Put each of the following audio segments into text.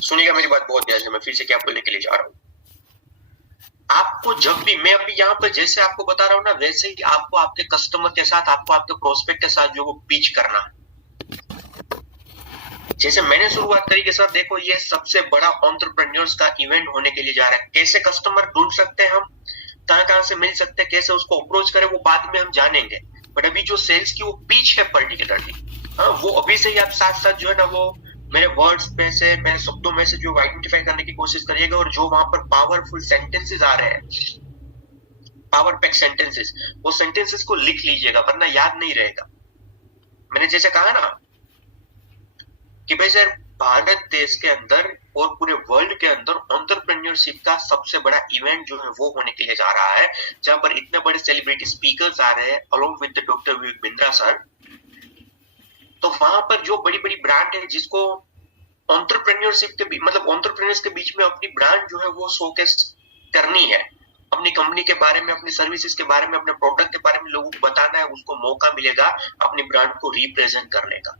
सुनिएगा मेरी बात बहुत ध्यान से, मैं फिर से क्या बोलने के लिए जा रहा हूँ। आपको जब भी, मैं अभी यहाँ पर जैसे आपको बता रहा हूँ ना, वैसे ही आपको आपके कस्टमर के साथ, आपको आपके प्रोस्पेक्ट के साथ जो वो पिच करना है। जैसे मैंने शुरुआत करी कि सर देखो ये सबसे बड़ा एंटरप्रेन्योर्स का इवेंट होने के लिए जा रहा है, कैसे कस्टमर ढूंढ सकते हैं हम, कहाँ से मिल सकते हैं, कैसे उसको अप्रोच करें, वो बाद में हम जानेंगे। बट अभी जो सेल्स की वो पिच है पर्टिकुलरली, हाँ, वो अभी से ही आप साथ साथ जो है ना, वो मेरे वर्ड्स में से, मेरे शब्दों में से जो आइडेंटिफाई करने की कोशिश करिएगा, और जो वहां पर पावरफुल सेंटेंसेस आ रहे हैं, पावर पैक सेंटेंसेस, वो सेंटेंसेस को लिख लीजिएगा, वरना याद नहीं रहेगा। मैंने जैसे कहा ना कि भाई सर, भारत देश के अंदर और पूरे वर्ल्ड के अंदर एंटरप्रेन्योरशिप का सबसे बड़ा इवेंट जो है वो होने के लिए जा रहा है, जहां पर इतने बड़े सेलिब्रिटी स्पीकर्स आ रहे हैं along with doctor Vivek Bindra sir. तो वहां पर जो बड़ी बड़ी ब्रांड है, जिसको एंटरप्रेन्योरशिप के मतलब एंटरप्रेन्योर्स के बीच में अपनी ब्रांड जो है वो शोकेस करनी है, अपनी कंपनी के बारे में, अपनी सर्विसेज के बारे में, अपने प्रोडक्ट के बारे में लोगों को बताना है, उसको मौका मिलेगा अपनी ब्रांड को रिप्रेजेंट करने का।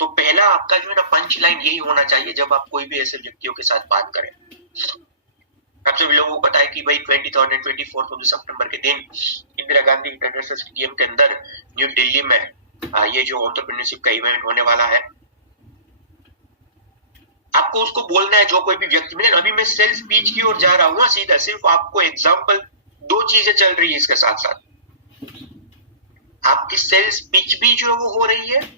तो पहला आपका जो है ना पंच लाइन यही होना चाहिए जब आप कोई भी ऐसे व्यक्तियों के साथ बात करें। आप सभी लोगों को पता है कि भाई 23rd और 24th सितंबर के दिन इंदिरा गांधी इंटरनेशनल स्टेडियम के अंदर न्यू दिल्ली में ये जो एंटरप्रेन्योरशिप का इवेंट होने वाला है। आपको उसको बोलना है, जो कोई भी व्यक्ति मिले। अभी मैं सेल्स पिच की ओर जा रहा हूँ, सीधा सिर्फ आपको एग्जांपल, दो चीजें चल रही है इसके साथ साथ। आपकी सेल्स पिच भी जो है वो हो रही है।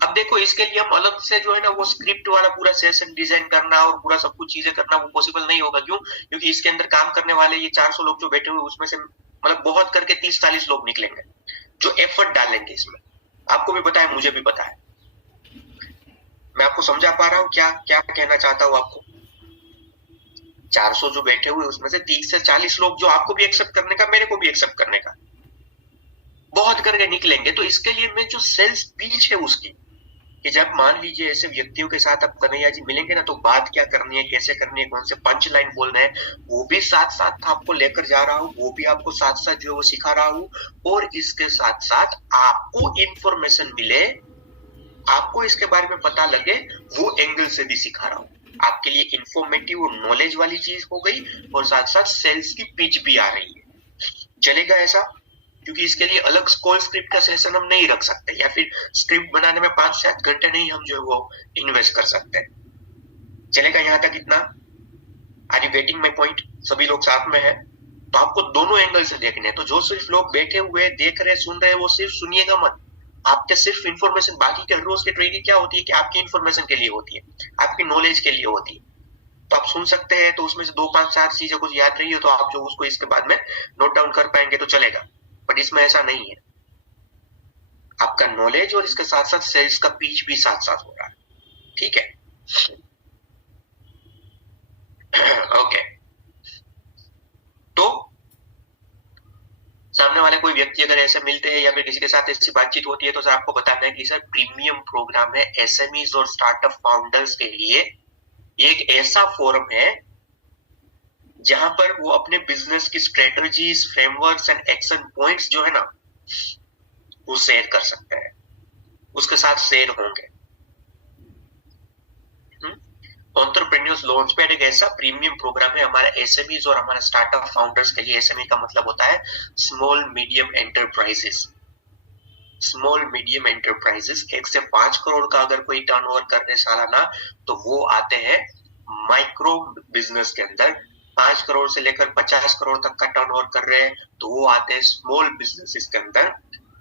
अब देखो, इसके लिए हम अलग से जो है ना वो स्क्रिप्ट वाला पूरा सेशन डिजाइन करना और पूरा सब कुछ चीजें करना वो पॉसिबल नहीं होगा। क्यों? क्योंकि इसके अंदर काम करने वाले ये 400 लोग जो बैठे हुए, उसमें से मतलब बहुत करके 30-40 लोग निकलेंगे जो एफर्ट डालेंगे इसमें। आपको भी पता है, मुझे भी पता है। मैं आपको समझा पा रहा हूँ क्या क्या कहना चाहता हूँ आपको। 400 जो बैठे हुए उसमें से 30 से 40 लोग जो आपको भी एक्सेप्ट करने का, मेरे को भी एक्सेप्ट करने का, बहुत करके निकलेंगे। तो इसके लिए मैं जो सेल्स पिच है उसकी, कि जब मान लीजिए ऐसे व्यक्तियों के साथ आप कन्हैया जी मिलेंगे ना, तो बात क्या करनी है, कैसे करनी है, कौन से पंच लाइन बोलना है, वो भी साथ साथ आपको लेकर जा रहा हूँ, वो भी आपको साथ साथ जो है वो सिखा रहा हूँ। और इसके साथ साथ आपको इंफॉर्मेशन मिले, आपको इसके बारे में पता लगे, वो एंगल से भी सिखा रहा हूँ। आपके लिए इंफॉर्मेटिव और नॉलेज वाली चीज हो गई, और साथ साथ सेल्स की पिच भी आ रही है। चलेगा ऐसा? क्योंकि इसके लिए अलग कॉल स्क्रिप्ट का सेशन हम नहीं रख सकते, या फिर स्क्रिप्ट बनाने में 5 से 7 घंटे नहीं हम जो है वो इन्वेस्ट कर सकते। चलेगा यहाँ तक इतना? Are you getting my point? सभी लोग साथ में है, तो आपको दोनों एंगल से देखने हैं। तो जो सिर्फ लोग बैठे हुए देख रहे सुन रहे, वो सिर्फ सुनिएगा मत। आपके सिर्फ इंफॉर्मेशन, बाकी के रोज की ट्रेनिंग क्या होती है कि आपकी इंफॉर्मेशन के लिए होती है, आपकी नॉलेज के लिए होती है। तो आप सुन सकते हैं, तो उसमें से 2-5-4 चीजें कुछ याद रही हो तो आप जो उसको इसके बाद में नोट डाउन कर पाएंगे तो चलेगा। बट इसमें ऐसा नहीं है, आपका नॉलेज और इसके साथ साथ सेल्स का पिच भी साथ साथ हो रहा है। ठीक है? ओके। तो सामने वाले कोई व्यक्ति अगर ऐसे मिलते हैं या फिर किसी के साथ ऐसी बातचीत होती है, तो सर आपको बताना है कि सर प्रीमियम प्रोग्राम है एसएमईज और स्टार्टअप फाउंडर्स के लिए। एक ऐसा फोरम है जहां पर वो अपने बिजनेस की strategies, frameworks and action points जो है ना वो शेयर कर सकते हैं, उसके साथ शेयर होंगे। एंटरप्रेन्योर्स लॉन्च पैड एक ऐसा प्रीमियम प्रोग्राम है हमारा एसएमईज और हमारे स्टार्टअप फाउंडर्स के लिए। एसएमई का मतलब होता है small medium enterprises. Small medium enterprises 1 से 5 करोड़ का अगर कोई टर्नओवर कर रहे सालाना, तो वो आते हैं माइक्रो बिजनेस के अंदर। 5 करोड़ से लेकर 50 करोड़ तक का टर्नओवर कर रहे हैं तो वो आते हैं स्मॉल बिजनेसेस के अंदर।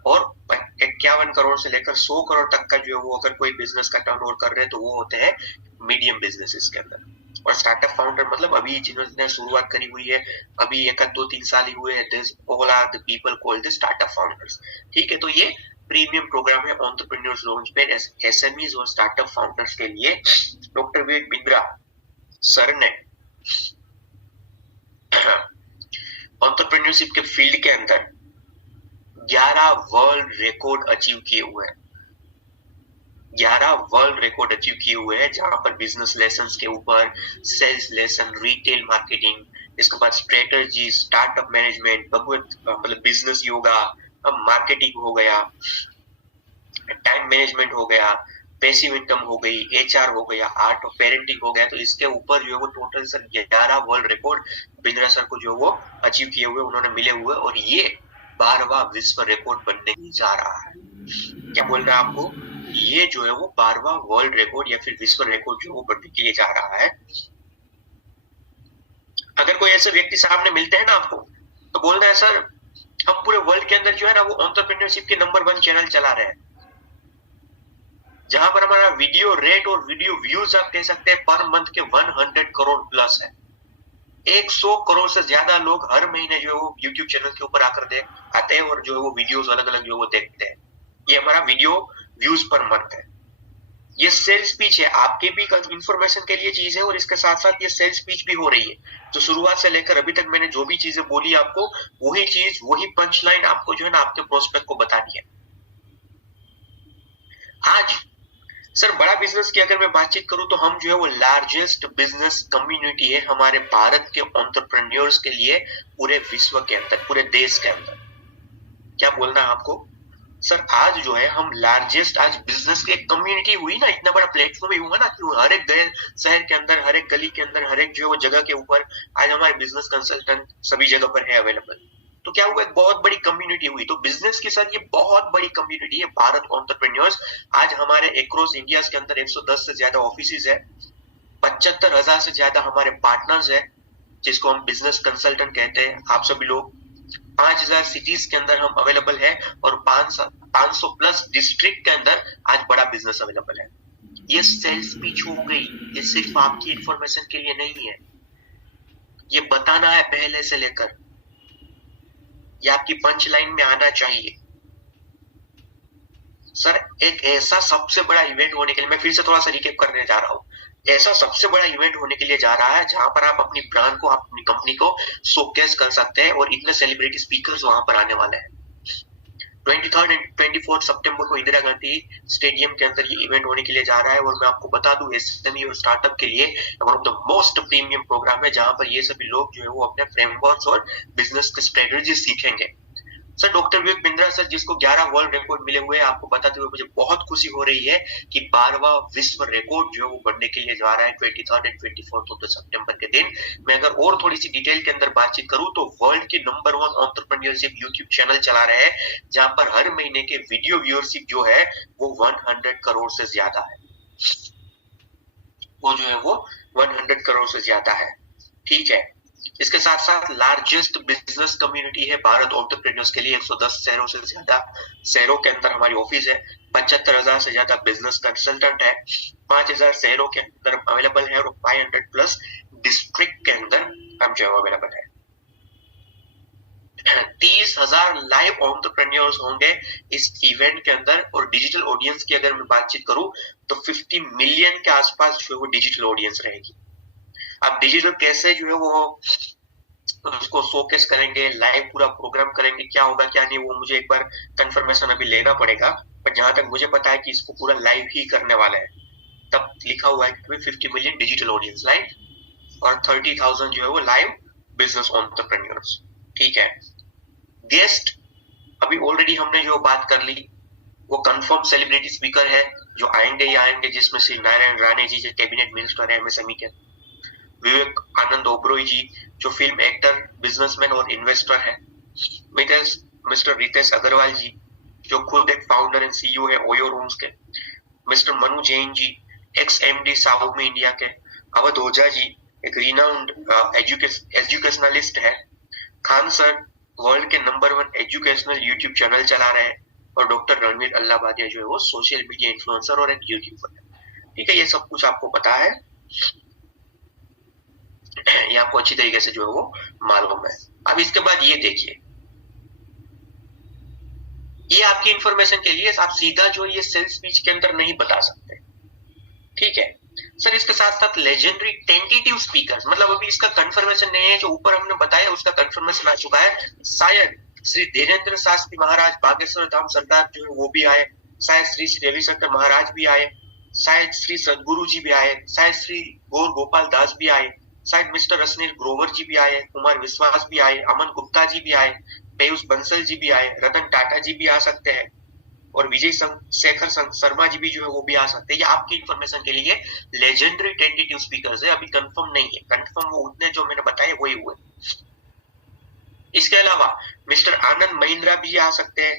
और 51 करोड़ से लेकर 100 करोड़ तक का जो है वो अगर कोई बिजनेस का टर्नओवर कर रहे हैं तो वो होते हैं मीडियम बिजनेसेस के अंदर। और स्टार्टअप फाउंडर मतलब अभी जिन्होंने शुरुआत करी हुई है, अभी 1-2-3 साल ही हुए हैं, this all are the people called the startup founders. ठीक है? तो ये प्रीमियम प्रोग्राम है एंटरप्रेन्योर्स लॉन्च पैड एसएमईज और स्टार्टअप फाउंडर्स के लिए। डॉक्टर विवेक बिंद्रा सर ने एंटरप्रेन्योरशिप के फील्ड के अंदर 11 वर्ल्ड रिकॉर्ड अचीव किए हुए हैं। 11 वर्ल्ड रिकॉर्ड अचीव किए हुए हैं, जहां पर बिजनेस लेसन्स के ऊपर, सेल्स लेसन, रिटेल मार्केटिंग, इसके बाद स्ट्रेटजी, स्टार्टअप मैनेजमेंट, मतलब बिजनेस योगा, अब मार्केटिंग हो गया, टाइम मैनेजमेंट हो गया, पैसिव इनकम हो गई, एचआर हो गया, आर्ट ऑफ पेरेंटिंग हो गया। तो इसके ऊपर जो है वो total sir 11 world record Bindra sir को जो वो अचीव किए हुए उन्होंने मिले हुए, और ये 12वां विश्व रिकॉर्ड बनने ही जा रहा है। क्या बोल रहा है आपको, ये जो है वो 12वां वर्ल्ड रिकॉर्ड या फिर विश्व रिकॉर्ड जो वो बनने के लिए जा रहा है। अगर कोई ऐसे व्यक्ति सामने मिलते हैं ना आपको, तो बोलना है सर हम पूरे वर्ल्ड के अंदर जो है ना वो एंटरप्रेन्योरशिप के नंबर 1 चैनल चला रहे हैं, जहां पर हमारा वीडियो रेट और वीडियो व्यूज आप कह सकते हैं पर मंथ के 100 करोड़ प्लस है। 100 करोड़ से ज्यादा लोग हर महीने जो है वो यूट्यूब चैनल के ऊपर आकर आते हैं और जो है वो वीडियोस अलग अलग जो वो देखते हैं। ये हमारा वीडियो व्यूज पर मंथ है। ये सेल्स पिच है, आपके भी इंफॉर्मेशन के लिए चीज है, और इसके साथ साथ ये सेल्स पिच भी हो रही है। तो शुरुआत से लेकर अभी तक मैंने जो भी चीजें बोली आपको, वही चीज वही पंच लाइन आपको जो है ना आपके प्रोस्पेक्ट को बतानी है। आज सर बड़ा बिजनेस की अगर मैं बातचीत करूं तो हम जो है वो लार्जेस्ट बिजनेस कम्युनिटी है हमारे भारत के एंटरप्रेन्योर्स के लिए, पूरे विश्व के अंदर, पूरे देश के अंदर। क्या बोलना है आपको सर, आज जो है हम लार्जेस्ट, आज बिजनेस की एक कम्युनिटी हुई ना, इतना बड़ा प्लेटफॉर्म ही हुआ ना कि हर एक शहर के अंदर, हर एक गली के अंदर, हर एक जो है वो जगह के ऊपर आज हमारे बिजनेस कंसल्टेंट सभी जगह पर है अवेलेबल। तो क्या हुआ, एक बहुत बड़ी कम्युनिटी हुई। तो बिजनेस की सर ये बहुत बड़ी कम्युनिटी है भारत एंटरप्रेन्योर्स। आज हमारे अक्रॉस इंडिया के अंदर 110 से ज्यादा ऑफिस है, 75,000 से ज्यादा हमारे पार्टनर्स है, जिसको हम बिजनेस कंसल्टेंट कहते हैं। आप सभी लोग 5,000 सिटीज के अंदर हम अवेलेबल है, और 500 प्लस डिस्ट्रिक्ट के अंदर आज बड़ा बिजनेस अवेलेबल है। ये सेल्स पिच हो गई, ये सिर्फ आपकी इंफॉर्मेशन के लिए नहीं है, ये बताना है पहले से लेकर, ये आपकी पंच लाइन में आना चाहिए। सर एक ऐसा सबसे बड़ा इवेंट होने के लिए, मैं फिर से थोड़ा सा रिकेप करने जा रहा हूँ, ऐसा सबसे बड़ा इवेंट होने के लिए जा रहा है जहां पर आप अपनी ब्रांड को, अपनी कंपनी को शोकेस कर सकते हैं, और इतने सेलिब्रिटी स्पीकर्स वहां पर आने वाले हैं। 23 एंड 24 सितंबर को इंदिरा गांधी स्टेडियम के अंदर ये इवेंट होने के लिए जा रहा है। और मैं आपको बता दूं, एसएमई और स्टार्टअप के लिए one of the most premium program है, जहां पर ये सभी लोग जो है वो अपने फ्रेमवर्क्स और बिजनेस की स्ट्रेटेजी सीखेंगे। Sir doctor Vivek Bindra sir, जिसको 11 वर्ल्ड रिकॉर्ड मिले हुए हैं, आपको बताते हुए मुझे बहुत खुशी हो रही है कि 12वां विश्व रिकॉर्ड जो है वो बनने के लिए जा रहा है 23 एंड 24 सितंबर के दिन। मैं अगर और थोड़ी सी डिटेल के अंदर बातचीत करूं तो वर्ल्ड के नंबर 1 एंटरप्रेन्योरशिप यूट्यूब चैनल चला रहे हैं, जहां पर हर महीने के वीडियो व्यूअरशिप जो है वो 100 करोड़ से ज्यादा है, वो जो है वो 100 करोड़ से ज्यादा है। ठीक है, इसके साथ साथ लार्जेस्ट बिजनेस कम्युनिटी है भारत एंटरप्रेन्योर्स के लिए, 110 शहरों से ज्यादा शहरों के अंदर हमारी ऑफिस है, 75,000 से ज्यादा बिजनेस कंसल्टेंट है, 5,000 शहरों के अंदर अवेलेबल है, और 500 प्लस डिस्ट्रिक्ट के अंदर हम जो अवेलेबल है। 30,000 लाइव एंटरप्रेन्योर्स होंगे इस इवेंट के अंदर, और डिजिटल ऑडियंस की अगर मैं बातचीत करूं तो 50 मिलियन के आसपास जो है वो डिजिटल ऑडियंस रहेगी। अब डिजिटल कैसे जो है वो उसको शोकेस करेंगे, लाइव पूरा प्रोग्राम करेंगे, क्या होगा क्या नहीं, वो मुझे एक बार कंफर्मेशन अभी लेना पड़ेगा, पर जहां तक मुझे पता है कि इसको पूरा लाइव ही करने वाले हैं। तब लिखा हुआ है कि 50 मिलियन डिजिटल ऑडियंस लाइव, और 30,000 जो है वो लाइव बिजनेस एंटरप्रेन्योर्स। ठीक है, गेस्ट अभी ऑलरेडी हमने जो बात कर ली, वो कंफर्म सेलिब्रिटी स्पीकर है जो आएंगे ही आएंगे, जिसमें श्री नारायण राणे जी जो कैबिनेट मिनिस्टर है एमएसएमई के, विवेक आनंद ओबरॉय जी जो फिल्म एक्टर, बिजनेसमैन और इन्वेस्टर है, मिस्टर रितेश अग्रवाल जी जो खुद एक फाउंडर एंड सीईओ है ओयो रूम्स के, mister Manu Jain ji x MD Xiaomi India के, अवध ओझा जी एक रिनाउंड एजुकेशनलिस्ट है, खान सर वर्ल्ड के नंबर 1 एजुकेशनल यूट्यूब चैनल चला रहे हैं, और डॉक्टर रणवीर अल्लाबादिया जो है वो सोशल मीडिया इन्फ्लुएंसर और एक यूट्यूबर है। ठीक है, ये सब कुछ आपको पता है, ये आपको अच्छी तरीके से जो है वो मालूम है। अब इसके बाद ये देखिए, ये आपकी इंफॉर्मेशन के लिए, आप सीधा जो ये सेल्स स्पीच के अंदर नहीं बता सकते। ठीक है सर, इसके साथ साथ लेजेंडरी टेंटेटिव स्पीकर्स, मतलब अभी इसका कंफर्मेशन नहीं है, जो ऊपर हमने बताया उसका कंफर्मेशन आ चुका है। शायद श्री धीरेन्द्र शास्त्री महाराज बागेश्वर धाम सरदार जो है वो भी आए, शायद श्री रविशंकर महाराज भी आए, शायद श्री सदगुरु जी भी आए, शायद श्री गौर गोपाल दास भी आए, शायद मिस्टर रसनील ग्रोवर जी भी आए, कुमार विश्वास भी आए, अमन गुप्ता जी भी आए, पीयूष बंसल जी भी आए, रतन टाटा जी भी आ सकते हैं। और विजय शेखर शर्मा जी भी जो है वो भी आ सकते हैं। ये आपकी इंफॉर्मेशन के लिए लेजेंडरी टेंटेटिव स्पीकर्स है, अभी कंफर्म नहीं है। कंफर्म वो उतने जो मैंने बताए वही हुए। इसके अलावा मिस्टर आनंद महिंद्रा भी आ सकते हैं,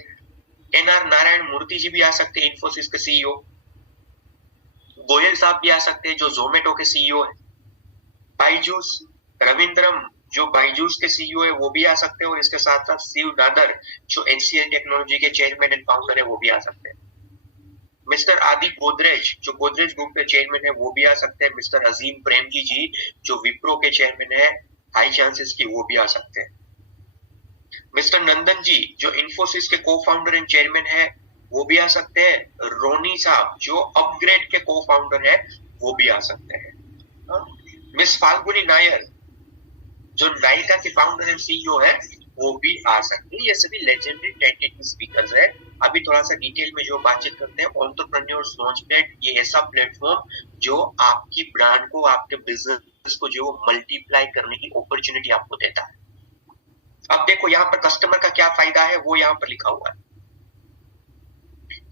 एनआर नारायण मूर्ति जी भी आ सकते हैं, इन्फोसिस के सीईओ। गोयल साहब भी आ सकते हैं जो जोमेटो के सीईओ है। बाइजूस रविंद्रम जो बाइजूस के सीईओ है वो भी आ सकते हैं, और इसके साथ साथ शिव नादर जो एचसीएल टेक्नोलॉजी के चेयरमैन एंड फाउंडर है वो भी आ सकते हैं। मिस्टर आदि गोदरेज जो गोदरेज ग्रुप के चेयरमैन है वो भी आ सकते हैं। मिस्टर अजीम प्रेमजी जी जो विप्रो के चेयरमैन है, हाई चांसेस की वो भी आ सकते हैं। मिस्टर नंदन जी जो इन्फोसिस के को फाउंडर एंड चेयरमैन है वो भी आ सकते हैं। रोनी साहब जो अपग्रेड के को फाउंडर है वो भी आ सकते हैं। मिस फाल्गुनी नायर जो नायका के फाउंडर एंड सीईओ है वो भी आ सकते हैं। ये सभी लेजेंडरी टेंटेटिव स्पीकर्स है। अभी थोड़ा सा डिटेल में जो बातचीत करते हैं, एंटरप्रेन्योर्स लॉन्चपैड ये ऐसा प्लेटफॉर्म जो आपकी ब्रांड को, आपके बिजनेस को जो मल्टीप्लाई करने की अपॉर्चुनिटी आपको देता है। अब देखो यहाँ पर कस्टमर का क्या फायदा है वो यहाँ पर लिखा हुआ है।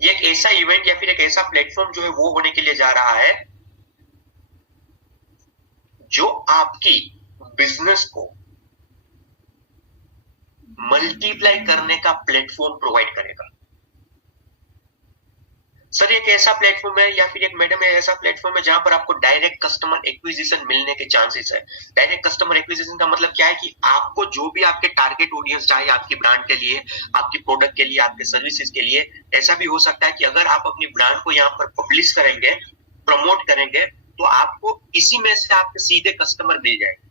ये एक ऐसा इवेंट या फिर एक ऐसा प्लेटफॉर्म जो है वो होने के लिए जा रहा है जो आपकी बिजनेस को मल्टीप्लाई करने का प्लेटफॉर्म प्रोवाइड करेगा। सर एक ऐसा प्लेटफॉर्म है या फिर एक मैडम ऐसा प्लेटफॉर्म है जहां पर आपको डायरेक्ट कस्टमर एक्विजिशन मिलने के चांसेस है। डायरेक्ट कस्टमर एक्विजिशन का मतलब क्या है कि आपको जो भी आपके टारगेट ऑडियंस चाहे आपकी ब्रांड के लिए, आपकी प्रोडक्ट के लिए, आपके सर्विसेज के लिए, ऐसा भी हो सकता है कि अगर आप अपनी ब्रांड को यहाँ पर पब्लिश करेंगे, प्रमोट करेंगे, तो आपको इसी में से आपके सीधे कस्टमर मिल जाएंगे।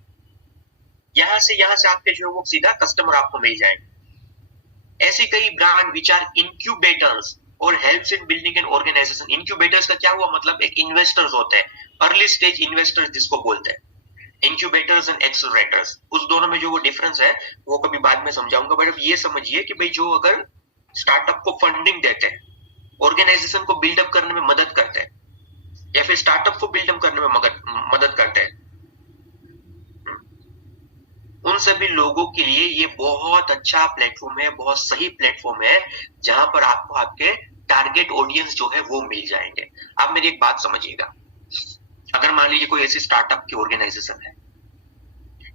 यहाँ से आपके जो है वो सीधा कस्टमर आपको मिल जाएंगे। ऐसी कई ब्रांड विच आर इंक्यूबेटर्स और helps in building an organisation. Incubators का क्या हुआ मतलब, एक इन्वेस्टर्स होते हैं, अर्ली स्टेज इन्वेस्टर्स जिसको बोलते हैं। इंक्यूबेटर्स एंड एक्सेलरेटर्स, उस दोनों में जो वो डिफरेंस है वो कभी बाद में समझाऊंगा। बट अब ये समझिए कि भाई जो अगर स्टार्टअप को फंडिंग देते हैं, ऑर्गेनाइजेशन को बिल्डअप करने में मदद करते हैं, या फिर स्टार्टअप को बिल्डअप करने में मदद करते हैं, उन सभी लोगों के लिए ये बहुत अच्छा प्लेटफॉर्म है, बहुत सही प्लेटफॉर्म है, जहां पर आपको आपके टारगेट ऑडियंस जो है वो मिल जाएंगे। आप मेरी एक बात समझिएगा, अगर मान लीजिए कोई ऐसी स्टार्टअप की ऑर्गेनाइजेशन है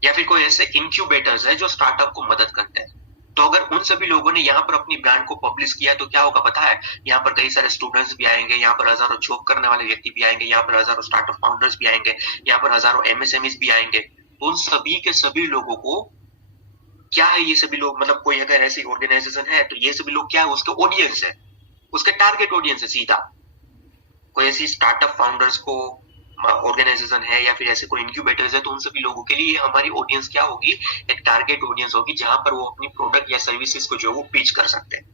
या फिर कोई ऐसे इंक्यूबेटर्स है जो स्टार्टअप को मदद करते हैं, तो अगर उन सभी लोगों ने यहाँ पर अपनी ब्रांड को पब्लिश किया तो क्या होगा पता है? यहाँ पर कई सारे स्टूडेंट्स भी आएंगे, यहाँ पर हजारों जॉब करने वाले व्यक्ति भी आएंगे, यहाँ पर हजारों स्टार्टअप फाउंडर्स भी आएंगे, यहाँ पर हजारों एमएसएमईज भी आएंगे। उन सभी के सभी लोगों को क्या है, ये सभी लोग मतलब कोई अगर ऐसी ऑर्गेनाइजेशन है तो ये सभी लोग क्या है, उसके ऑडियंस है, उसके टारगेट ऑडियंस है सीधा। कोई ऐसी स्टार्टअप फाउंडर्स को ऑर्गेनाइजेशन है या फिर ऐसे कोई इंक्यूबेटर्स है, तो उन सभी लोगों के लिए हमारी ऑडियंस क्या होगी, एक टारगेट ऑडियंस होगी, जहां पर वो अपनी प्रोडक्ट या सर्विसेज को जो है वो पिच कर सकते हैं।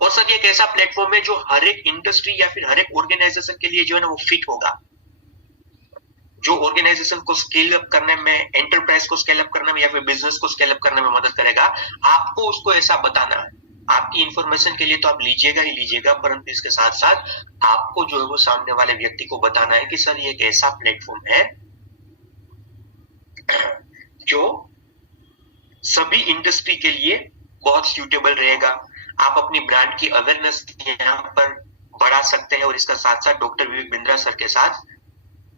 और सर ये एक ऐसा प्लेटफॉर्म है जो हर एक इंडस्ट्री या फिर हर एक ऑर्गेनाइजेशन के लिए जो है ना वो फिट होगा, जो ऑर्गेनाइजेशन को स्केल अप करने में, एंटरप्राइज को स्केल अप करने में या फिर बिजनेस को स्केल अप करने में मदद करेगा। आपको उसको ऐसा बताना है। आपकी इंफॉर्मेशन के लिए तो आप लीजिएगा ही लीजिएगा, परंतु इसके साथ साथ आपको जो है वो सामने वाले व्यक्ति को बताना है कि सर ये एक ऐसा प्लेटफॉर्म है जो सभी इंडस्ट्री के लिए बहुत सूटेबल रहेगा। आप अपनी ब्रांड की अवेयरनेस यहाँ पर बढ़ा सकते हैं, और इसका साथ साथ डॉक्टर विवेक बिंद्रा सर के साथ,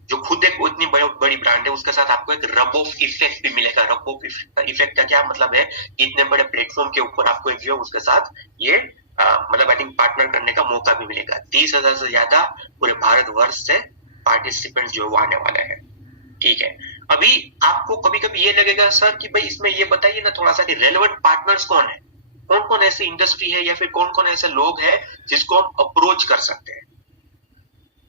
जो खुद एक इतनी बड़ी ब्रांड है, उसके साथ आपको एक रब ऑफ इफेक्ट भी मिलेगा। रब ऑफ इफेक्ट का क्या मतलब है कि इतने बड़े प्लेटफॉर्म के ऊपर आपको एक जो है उसके साथ ये मतलब आई थिंक पार्टनर करने का मौका भी मिलेगा। 30,000 से ज्यादा पूरे भारतवर्ष से पार्टिसिपेंट्स जो आने वाले हैं। ठीक है, अभी आपको कभी कभी ये लगेगा सर कि भाई इसमें ये बताइए ना थोड़ा सा कि रेलेवेंट पार्टनर्स कौन है, कौन कौन ऐसी इंडस्ट्री है या फिर कौन कौन ऐसे लोग हैं जिसको हम अप्रोच कर सकते हैं,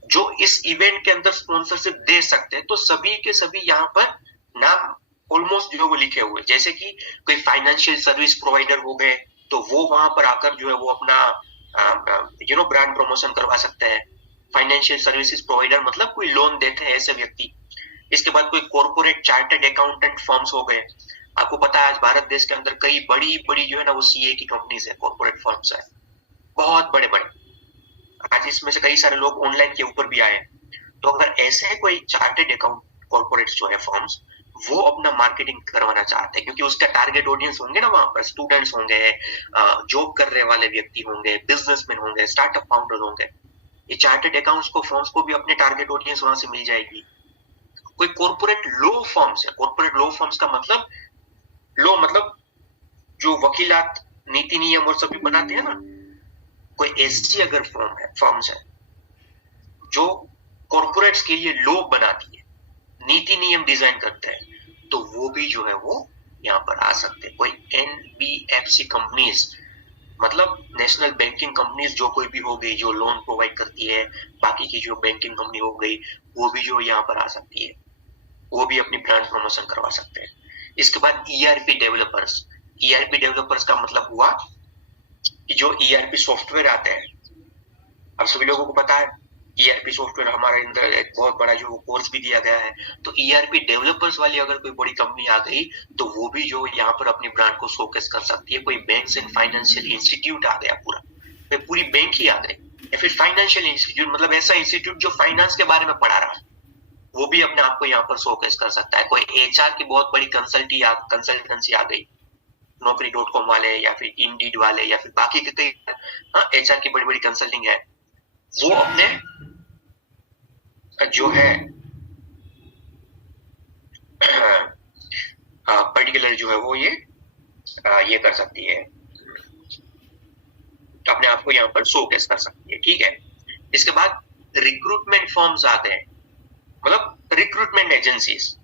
जो इस इवेंट के अंदर स्पॉन्सरशिप दे सकते हैं। तो सभी के सभी यहाँ पर नाम ऑलमोस्ट जो वो लिखे हुए, जैसे कि कोई फाइनेंशियल सर्विस प्रोवाइडर हो गए तो वो वहां पर आकर जो है वो अपना ब्रांड प्रमोशन करवा सकते हैं। फाइनेंशियल सर्विसेज प्रोवाइडर मतलब कोई लोन देते हैं ऐसे व्यक्ति। इसके बाद कोई कॉर्पोरेट चार्टर्ड अकाउंटेंट फर्म्स हो गए। आपको पता है आज भारत देश के अंदर कई बड़ी बड़ी जो है ना वो सीए की कंपनीज है, कॉर्पोरेट फर्म्स है, बहुत बड़े बड़े। आज इसमें से कई सारे लोग ऑनलाइन के ऊपर भी आए। तो अगर ऐसे कोई चार्टर्ड अकाउंट कॉर्पोरेट्स जो है फर्म्स, वो अपना मार्केटिंग करवाना चाहते हैं, क्योंकि उसका टारगेट ऑडियंस होंगे ना, वहां पर स्टूडेंट्स होंगे, जॉब करने वाले व्यक्ति होंगे, बिजनेसमैन होंगे, स्टार्टअप फाउंडर होंगे। ये चार्टर्ड अकाउंट्स को फर्म्स को भी अपने टारगेट ऑडियंस वहां से मिल जाएगी। कोई कॉर्पोरेट लॉ फर्म्स है, कॉर्पोरेट लॉ फर्म्स का मतलब, लॉ मतलब जो वकीलात नीति नियम और सभी बनाते हैं ना, कोई ऐसी अगर फर्म्स है जो कॉर्पोरेट्स के लिए लॉ बनाती है, नीति नियम डिजाइन करते हैं, तो वो भी जो है वो यहाँ पर आ सकते हैं। कोई एनबीएफसी कंपनीज, मतलब नेशनल बैंकिंग कंपनीज जो कोई भी हो गई, जो लोन प्रोवाइड करती है, बाकी की जो बैंकिंग कंपनी हो गई, वो भी जो यहाँ पर आ सकती है, वो भी अपनी ब्रांड प्रमोशन करवा सकते हैं। इसके बाद ईआरपी डेवलपर्स, ईआरपी डेवलपर्स का मतलब हुआ कि जो ईआरपी सॉफ्टवेयर आते हैं, अब सभी लोगों को पता है ईआरपी सॉफ्टवेयर हमारे अंदर एक बहुत बड़ा जो कोर्स भी दिया गया है, तो ईआरपी डेवलपर्स वाली अगर कोई बड़ी कंपनी आ गई, तो वो भी जो यहाँ पर अपनी ब्रांड को शोकेस कर सकती है। कोई बैंक्स एंड फाइनेंशियल इंस्टीट्यूट आ गया पूरा, फिर पूरी बैंक ही आ गई, या फिर फाइनेंशियल इंस्टीट्यूट मतलब ऐसा इंस्टीट्यूट जो फाइनेंस के बारे में पढ़ा रहा है, वो भी अपने आप को यहाँ पर शोकेस कर सकता है। कोई एचआर की बहुत बड़ी कंसल्टेंसी आ गई, Naukri.com वाले या फिर इंडीड वाले या फिर बाकी के कई एचआर की बड़ी बड़ी कंसल्टिंग है, वो अपने जो है पर्टिकुलर जो है वो ये कर सकती है, अपने आप को यहाँ पर शोकेस कर सकती है। ठीक है, इसके बाद रिक्रूटमेंट फर्म्स आते हैं, मतलब रिक्रूटमेंट एजेंसीज,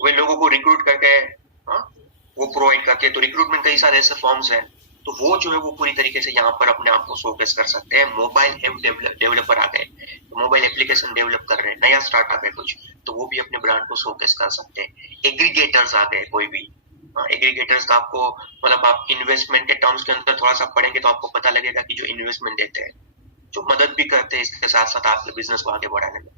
वे लोगों को रिक्रूट करके वो प्रोवाइड करते हैं। तो रिक्रूटमेंट कई सारे ऐसे फॉर्म्स हैं, तो वो जो है वो पूरी तरीके से यहाँ पर अपने आप को शोकेस कर सकते हैं। मोबाइल ऐप डेवलपर आ गए, तो मोबाइल एप्लीकेशन डेवलप कर रहे हैं, नया स्टार्टअप है कुछ, तो वो भी अपने ब्रांड को शोकेस कर सकते हैं। एग्रीगेटर्स आ गए, कोई भी एग्रीगेटर्स का आपको मतलब आप इन्वेस्टमेंट के टर्म्स के अंदर थोड़ा सा पढ़ेंगे तो आपको पता लगेगा कि जो इन्वेस्टमेंट देते हैं, जो मदद भी करते हैं इसके साथ साथ आपके बिजनेस को आगे बढ़ाने में।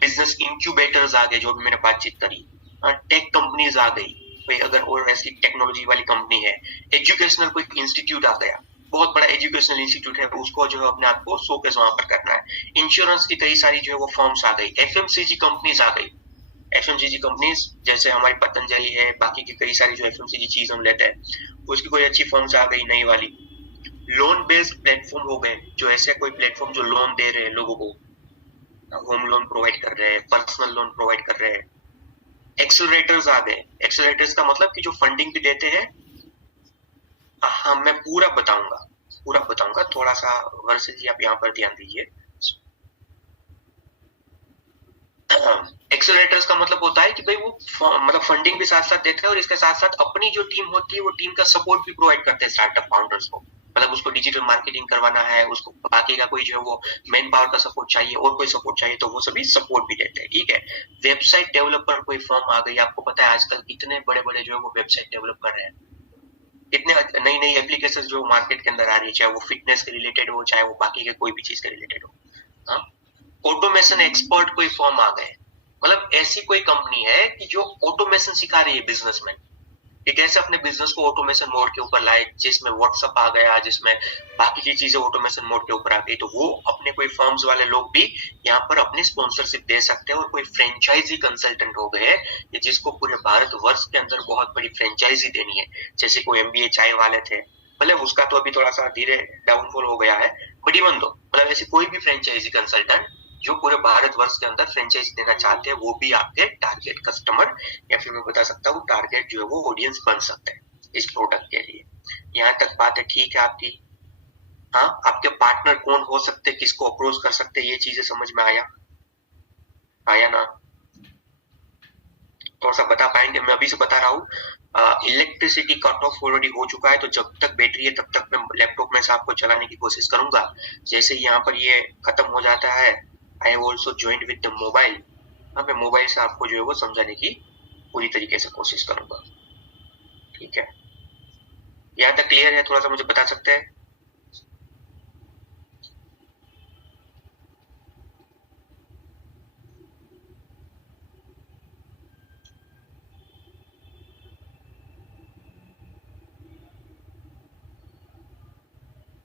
बिजनेस इंक्यूबेटर्स आ गए, जो भी मैंने बातचीत करी। टेक कंपनीज आ गई, कोई अगर और ऐसी टेक्नोलॉजी वाली कंपनी है। एजुकेशनल कोई इंस्टीट्यूट आ गया, बहुत बड़ा एजुकेशनल इंस्टीट्यूट है, उसको जो है अपने आप को शोकेस वहां पर करना है। इंश्योरेंस की कई सारी जो है वो फर्म्स आ गई। एफएमसीजी कंपनीज आ गई, एफएमसीजी कंपनीज जैसे हमारी पतंजलि है, बाकी की कई सारी जो एफएमसीजी चीज हम लेते हैं, उसकी कोई अच्छी फर्म्स आ गई नई वाली। लोन बेस्ड प्लेटफॉर्म हो गए, जो ऐसे कोई प्लेटफॉर्म जो लोन दे रहे हैं लोगों को, होम लोन प्रोवाइड कर रहे हैं, पर्सनल लोन प्रोवाइड कर रहे हैं। एक्सेलरेटर्स आ गए, एक्सेलरेटर्स का मतलब कि जो फंडिंग भी देते हैं। हाँ, मैं पूरा बताऊंगा, थोड़ा सा वर्षा जी आप यहाँ पर ध्यान दीजिए। एक्सेलरेटर्स का मतलब होता है कि भाई वो मतलब फंडिंग भी साथ साथ देते हैं, और इसके साथ साथ अपनी जो टीम होती है वो टीम का सपोर्ट भी प्रोवाइड करते हैं स्टार्टअप फाउंडर्स को। मतलब उसको डिजिटल मार्केटिंग करवाना है, उसको बाकी का कोई जो है वो मैन पावर का सपोर्ट चाहिए और कोई सपोर्ट चाहिए, तो वो सभी सपोर्ट भी देते हैं। ठीक है, वेबसाइट डेवलपर कोई फर्म आ गई, आपको पता है आजकल कितने बड़े बड़े जो है वो वेबसाइट डेवलप कर रहे हैं, कितने नई नई एप्लीकेशन जो मार्केट के अंदर आ रही है, चाहे वो फिटनेस के रिलेटेड हो, चाहे वो बाकी के कोई भी चीज के रिलेटेड हो। ऑटोमेशन एक्सपर्ट कोई फर्म आ गए, मतलब ऐसी कोई कंपनी है कि जो ऑटोमेशन सिखा रही है बिजनेस में, कि कैसे अपने बिजनेस को ऑटोमेशन मोड के ऊपर लाए, जिसमें व्हाट्सएप आ गया, जिसमें बाकी की चीजें ऑटोमेशन मोड के ऊपर आ गई, तो वो अपने कोई फर्म्स वाले लोग भी यहाँ पर अपनी स्पॉन्सरशिप दे सकते हैं। और कोई फ्रेंचाइजी कंसल्टेंट हो गए, जिसको पूरे भारत वर्ष के अंदर बहुत बड़ी फ्रेंचाइजी देनी है, जैसे कोई एमबीए चाय वाले थे, मतलब उसका तो अभी थोड़ा सा धीरे डाउनफॉल हो गया है, बट इवन दो मतलब ऐसी कोई भी फ्रेंचाइजी कंसल्टेंट जो पूरे भारत वर्ष के अंदर फ्रेंचाइजी देना चाहते हैं, वो भी आपके टारगेट कस्टमर या फिर मैं बता सकता हूँ टारगेट जो है वो ऑडियंस बन सकते हैं इस प्रोडक्ट के लिए। यहाँ तक बात है ठीक है आपकी। हाँ, आपके पार्टनर कौन हो सकते हैं, किसको अप्रोच कर सकते हैं, ये चीजें समझ में आया ना? थोड़ा सा बता पाएंगे? मैं अभी से बता रहा हूँ, इलेक्ट्रिसिटी कट ऑफ ऑलरेडी हो चुका है, तो जब तक बैटरी है तब तक मैं लैपटॉप में से आपको चलाने की कोशिश करूंगा। जैसे यहाँ पर ये खत्म हो जाता है, I have also joined with the mobile, मैं मोबाइल से आपको जो है वो समझाने की पूरी तरीके से कोशिश करूंगा। ठीक है, यहाँ तक क्लियर है? थोड़ा सा मुझे बता सकते हैं?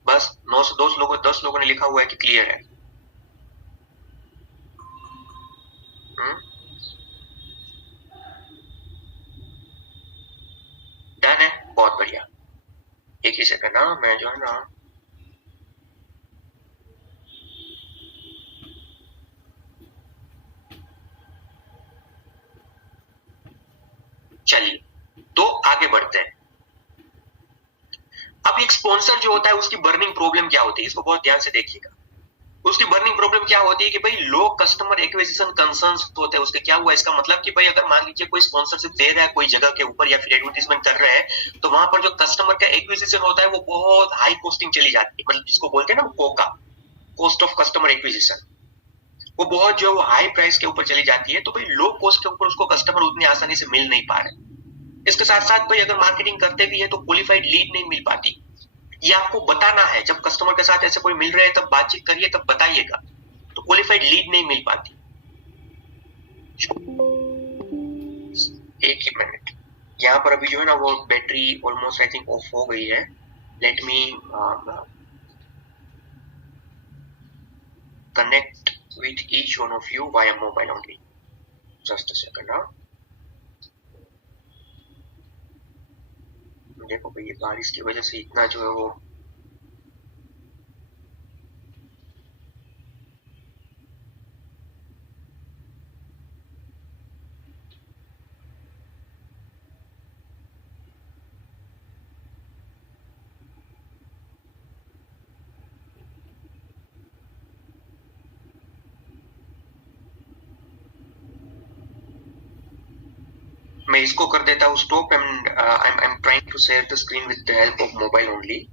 बस 10 लोगों ने लिखा हुआ है कि क्लियर है। बहुत बढ़िया, एक ही सेकंड ना, मैं जो है ना चलिए तो आगे बढ़ते हैं। अब एक स्पॉन्सर जो होता है उसकी बर्निंग प्रॉब्लम क्या होती है, इसको बहुत ध्यान से देखिएगा। उसकी बर्निंग प्रॉब्लम क्या होती है कि भाई लो कस्टमर एक्विजिशन कंसर्न्स होते हैं उसके। क्या हुआ इसका मतलब कि भाई अगर मान लीजिए कोई स्पॉन्सरशिप दे रहा है कोई जगह के ऊपर या फिर एडवर्टीजमेंट कर रहे हैं, तो वहां पर जो कस्टमर का एक्विजिशन होता है वो बहुत हाई कॉस्टिंग चली जाती है, मतलब जिसको बोलते हैं ना Coca, cost of customer acquisition, वो बहुत जो है वो हाई प्राइस के ऊपर चली जाती है। तो भाई लो कॉस्ट के ऊपर उसको कस्टमर उतनी आसानी से मिल नहीं पा रहे। इसके साथ साथ भाई अगर मार्केटिंग करते भी है तो क्वालिफाइड लीड नहीं मिल पाती। ये आपको बताना है, जब कस्टमर के साथ ऐसे कोई मिल रहे हैं तब बातचीत करिए, तब बताइएगा। तो क्वालिफाइड लीड नहीं मिल पाती। एक ही मिनट, यहाँ पर अभी जो है ना वो battery almost I think of हो गई है। Let me connect with each one of you via mobile only. Just a second now. देखो भाई बारिश की वजह से इतना जो है वो मैं इसको कर देता हूँ stop and I am trying to share the screen with the help of mobile only.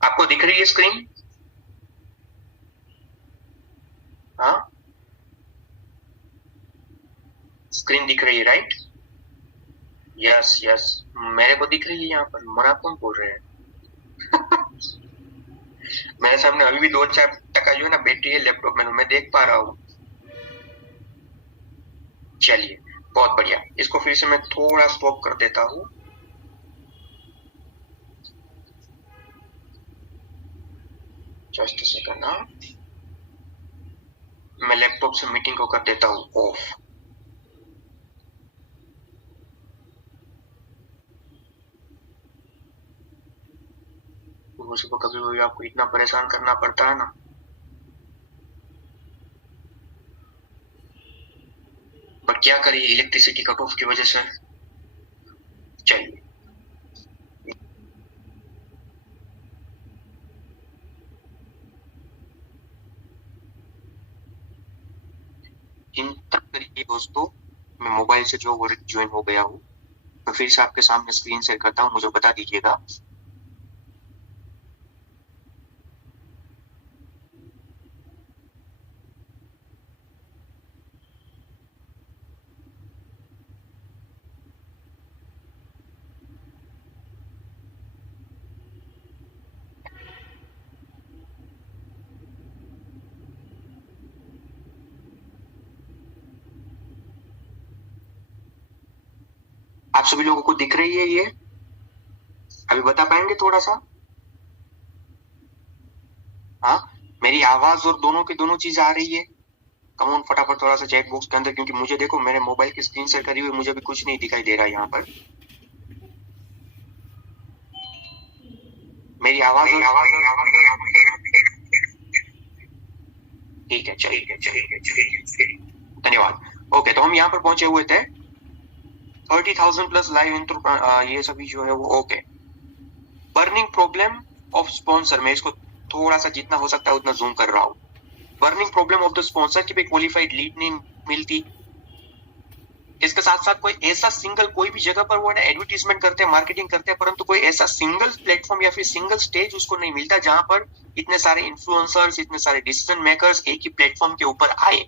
आपको दिख रही है स्क्रीन? हाँ, स्क्रीन दिख रही है राइट? यस यस, मेरे को दिख रही है यहाँ पर। मना कौन बोल रहे हैं? मेरे सामने अभी भी 2-4% जो है ना बैटरी है लैपटॉप में, मैं देख पा रहा हूँ। चलिए बहुत बढ़िया, इसको फिर से मैं थोड़ा स्टॉप कर देता हूँ। जस्ट सेकंड ना, मैं लैपटॉप से मीटिंग को कर देता हूँ ऑफ। सुबह कभी कभी आपको इतना परेशान करना पड़ता है ना। पर क्या करिए, इलेक्ट्रिसिटी कट ऑफ की वजह से। चलिए चिंता करिए दोस्तों, मैं मोबाइल से जो वर्क ज्वाइन हो गया हूँ, मैं फिर से आपके सामने स्क्रीन शेयर करता हूँ, मुझे बता दीजिएगा। आप सभी लोगों को दिख रही है ये? अभी बता पाएंगे थोड़ा सा? हाँ, मेरी आवाज और दोनों की दोनों चीज आ रही है? कमोन फटाफट थोड़ा सा चैट बॉक्स के अंदर, क्योंकि मुझे देखो मेरे मोबाइल की स्क्रीन शेयर करी हुई, मुझे भी कुछ नहीं दिखाई दे रहा है यहाँ पर। मेरी आवाज ठीक है, चलिए धन्यवाद। ओके, तो हम यहाँ पर पहुंचे हुए थे 30,000 प्लस लाइव इंट्रो, ये सभी जो है वो okay. Burning problem of sponsor, मैं इसको थोड़ा सा जितना हो सकता है उतना जूम कर रहा हूँ। Burning problem of the sponsor की क्वालिफाइड लीड नहीं मिलती। इसके साथ साथ कोई ऐसा सिंगल, कोई भी जगह पर वो है ना एडवर्टीजमेंट करते हैं, मार्केटिंग करते हैं, परंतु कोई ऐसा सिंगल प्लेटफॉर्म या फिर सिंगल स्टेज उसको नहीं मिलता जहां पर इतने सारे इन्फ्लुएंसर्स, इतने सारे डिसीजन मेकर्स एक ही प्लेटफॉर्म के ऊपर आए।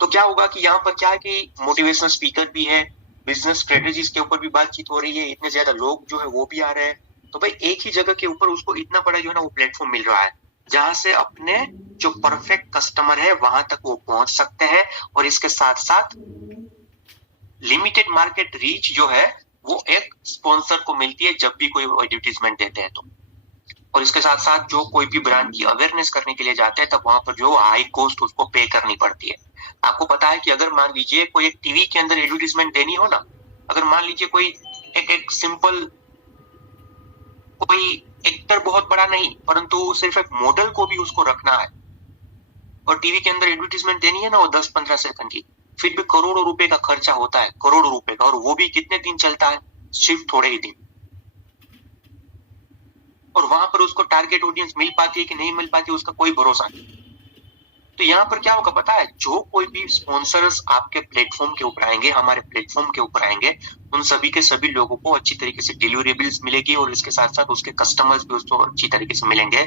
तो क्या होगा कि यहाँ पर क्या है कि मोटिवेशनल स्पीकर भी है, बिजनेस स्ट्रेटेजीज के ऊपर भी बातचीत हो रही है, इतने ज्यादा लोग जो है वो भी आ रहे हैं, तो भाई एक ही जगह के ऊपर उसको इतना बड़ा जो है ना वो प्लेटफॉर्म मिल रहा है, जहां से अपने जो परफेक्ट कस्टमर है वहां तक वो पहुंच सकते हैं, और इसके साथ साथ लिमिटेड मार्केट रीच जो है वो एक स्पॉन्सर को मिलती है जब भी कोई एडवर्टीजमेंट देते हैं तो। और इसके साथ साथ जो कोई भी ब्रांड की अवेयरनेस करने के लिए जाते हैं तब वहां पर जो हाई कॉस्ट उसको पे करनी पड़ती है। आपको पता है कि अगर मान लीजिए कोई एक टीवी के अंदर एडवर्टीजमेंट देनी हो ना, अगर मान लीजिए कोई एक सिंपल कोई एक्टर बहुत बड़ा नहीं परंतु सिर्फ एक मॉडल को भी उसको रखना है और टीवी के अंदर एडवर्टीजमेंट देनी है ना वो 10-15 सेकंड की, फिर भी करोड़ों रुपए का खर्चा होता है, करोड़ों रुपए का, और वो भी कितने दिन चलता है, सिर्फ थोड़े ही दिन। और वहां पर उसको टारगेट ऑडियंस मिल पाती है कि नहीं मिल पाती उसका कोई भरोसा नहीं। तो यहाँ पर क्या होगा पता है, जो कोई भी स्पॉन्सर्स आपके प्लेटफॉर्म के ऊपर आएंगे, हमारे प्लेटफॉर्म के ऊपर आएंगे, उन सभी के सभी लोगों को अच्छी तरीके से डिलीवरेबल्स मिलेगी और इसके साथ साथ उसके कस्टमर्स भी उसको अच्छी तरीके से मिलेंगे।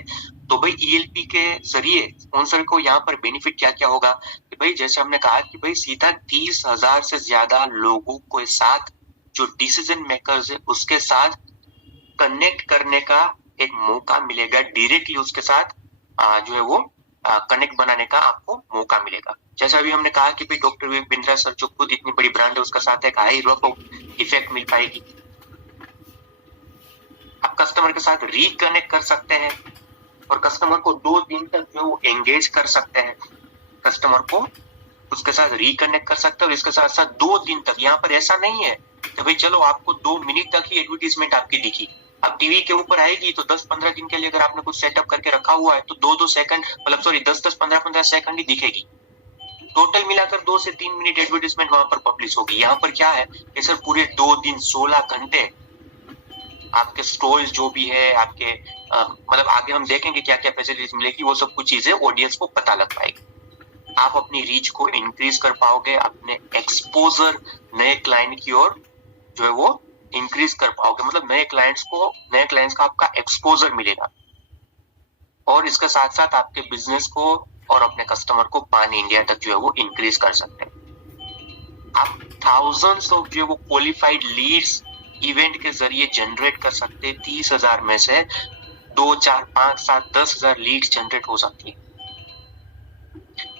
तो भाई ईएलपी के जरिए स्पॉन्सर को यहाँ पर बेनिफिट क्या क्या होगा कि भाई जैसे हमने कहा कि भाई सीधा 30,000 से ज्यादा लोगों के साथ जो डिसीजन मेकर्स है उसके साथ कनेक्ट करने का एक मौका मिलेगा, डायरेक्टली उसके साथ जो है वो कनेक्ट बनाने का आपको मौका मिलेगा। जैसा अभी हमने कहा कि भाई डॉक्टर विवेक बिंद्रा सर जो खुद इतनी बड़ी ब्रांड है उसका साथ एक हाई रॉक इफेक्ट मिल पाएगी। आप कस्टमर के साथ रिकनेक्ट कर सकते हैं और कस्टमर को 2 दिन तक जो वो एंगेज कर सकते हैं, कस्टमर को उसके साथ रिकनेक्ट कर सकते हैं। और इसके साथ साथ 2 दिन तक, यहाँ पर ऐसा नहीं है कि भाई चलो आपको 2 मिनट तक ही एडवर्टीजमेंट आपकी दिखी, अब टीवी के ऊपर आएगी तो 10-15 दिन के लिए अगर आपने कुछ सेटअप करके रखा हुआ है तो 2-2 सेकंड, मतलब सॉरी 10-10 15-15 सेकंड ही दिखेगी। टोटल मिलाकर 2 से 3 मिनट एडवर्टीजमेंट वहां पर पब्लिश होगी। यहाँ पर क्या है कि सर पूरे 2 दिन 16 घंटे आपके स्टॉल्स जो भी है आपके मतलब आगे हम देखेंगे क्या क्या फैसिलिटीज मिलेगी, वो सब कुछ चीजें ऑडियंस को पता लग पाएगी। आप अपनी रीच को इंक्रीज कर पाओगे, अपने एक्सपोजर नए क्लाइंट की ओर जो है वो इंक्रीज कर पाओगे, मतलब नए क्लाइंट्स का आपका एक्सपोजर मिलेगा। और इसके साथ साथ आपके बिजनेस को और अपने कस्टमर को पान इंडिया तक जो है वो इंक्रीज कर सकते हैं। आप थाउजेंड्स ऑफ जो है वो क्वालिफाइड लीड्स इवेंट के जरिए जनरेट कर सकते हैं। 30,000 में से 2, 4, 5, 7, 10,000 लीड्स जनरेट हो सकती है।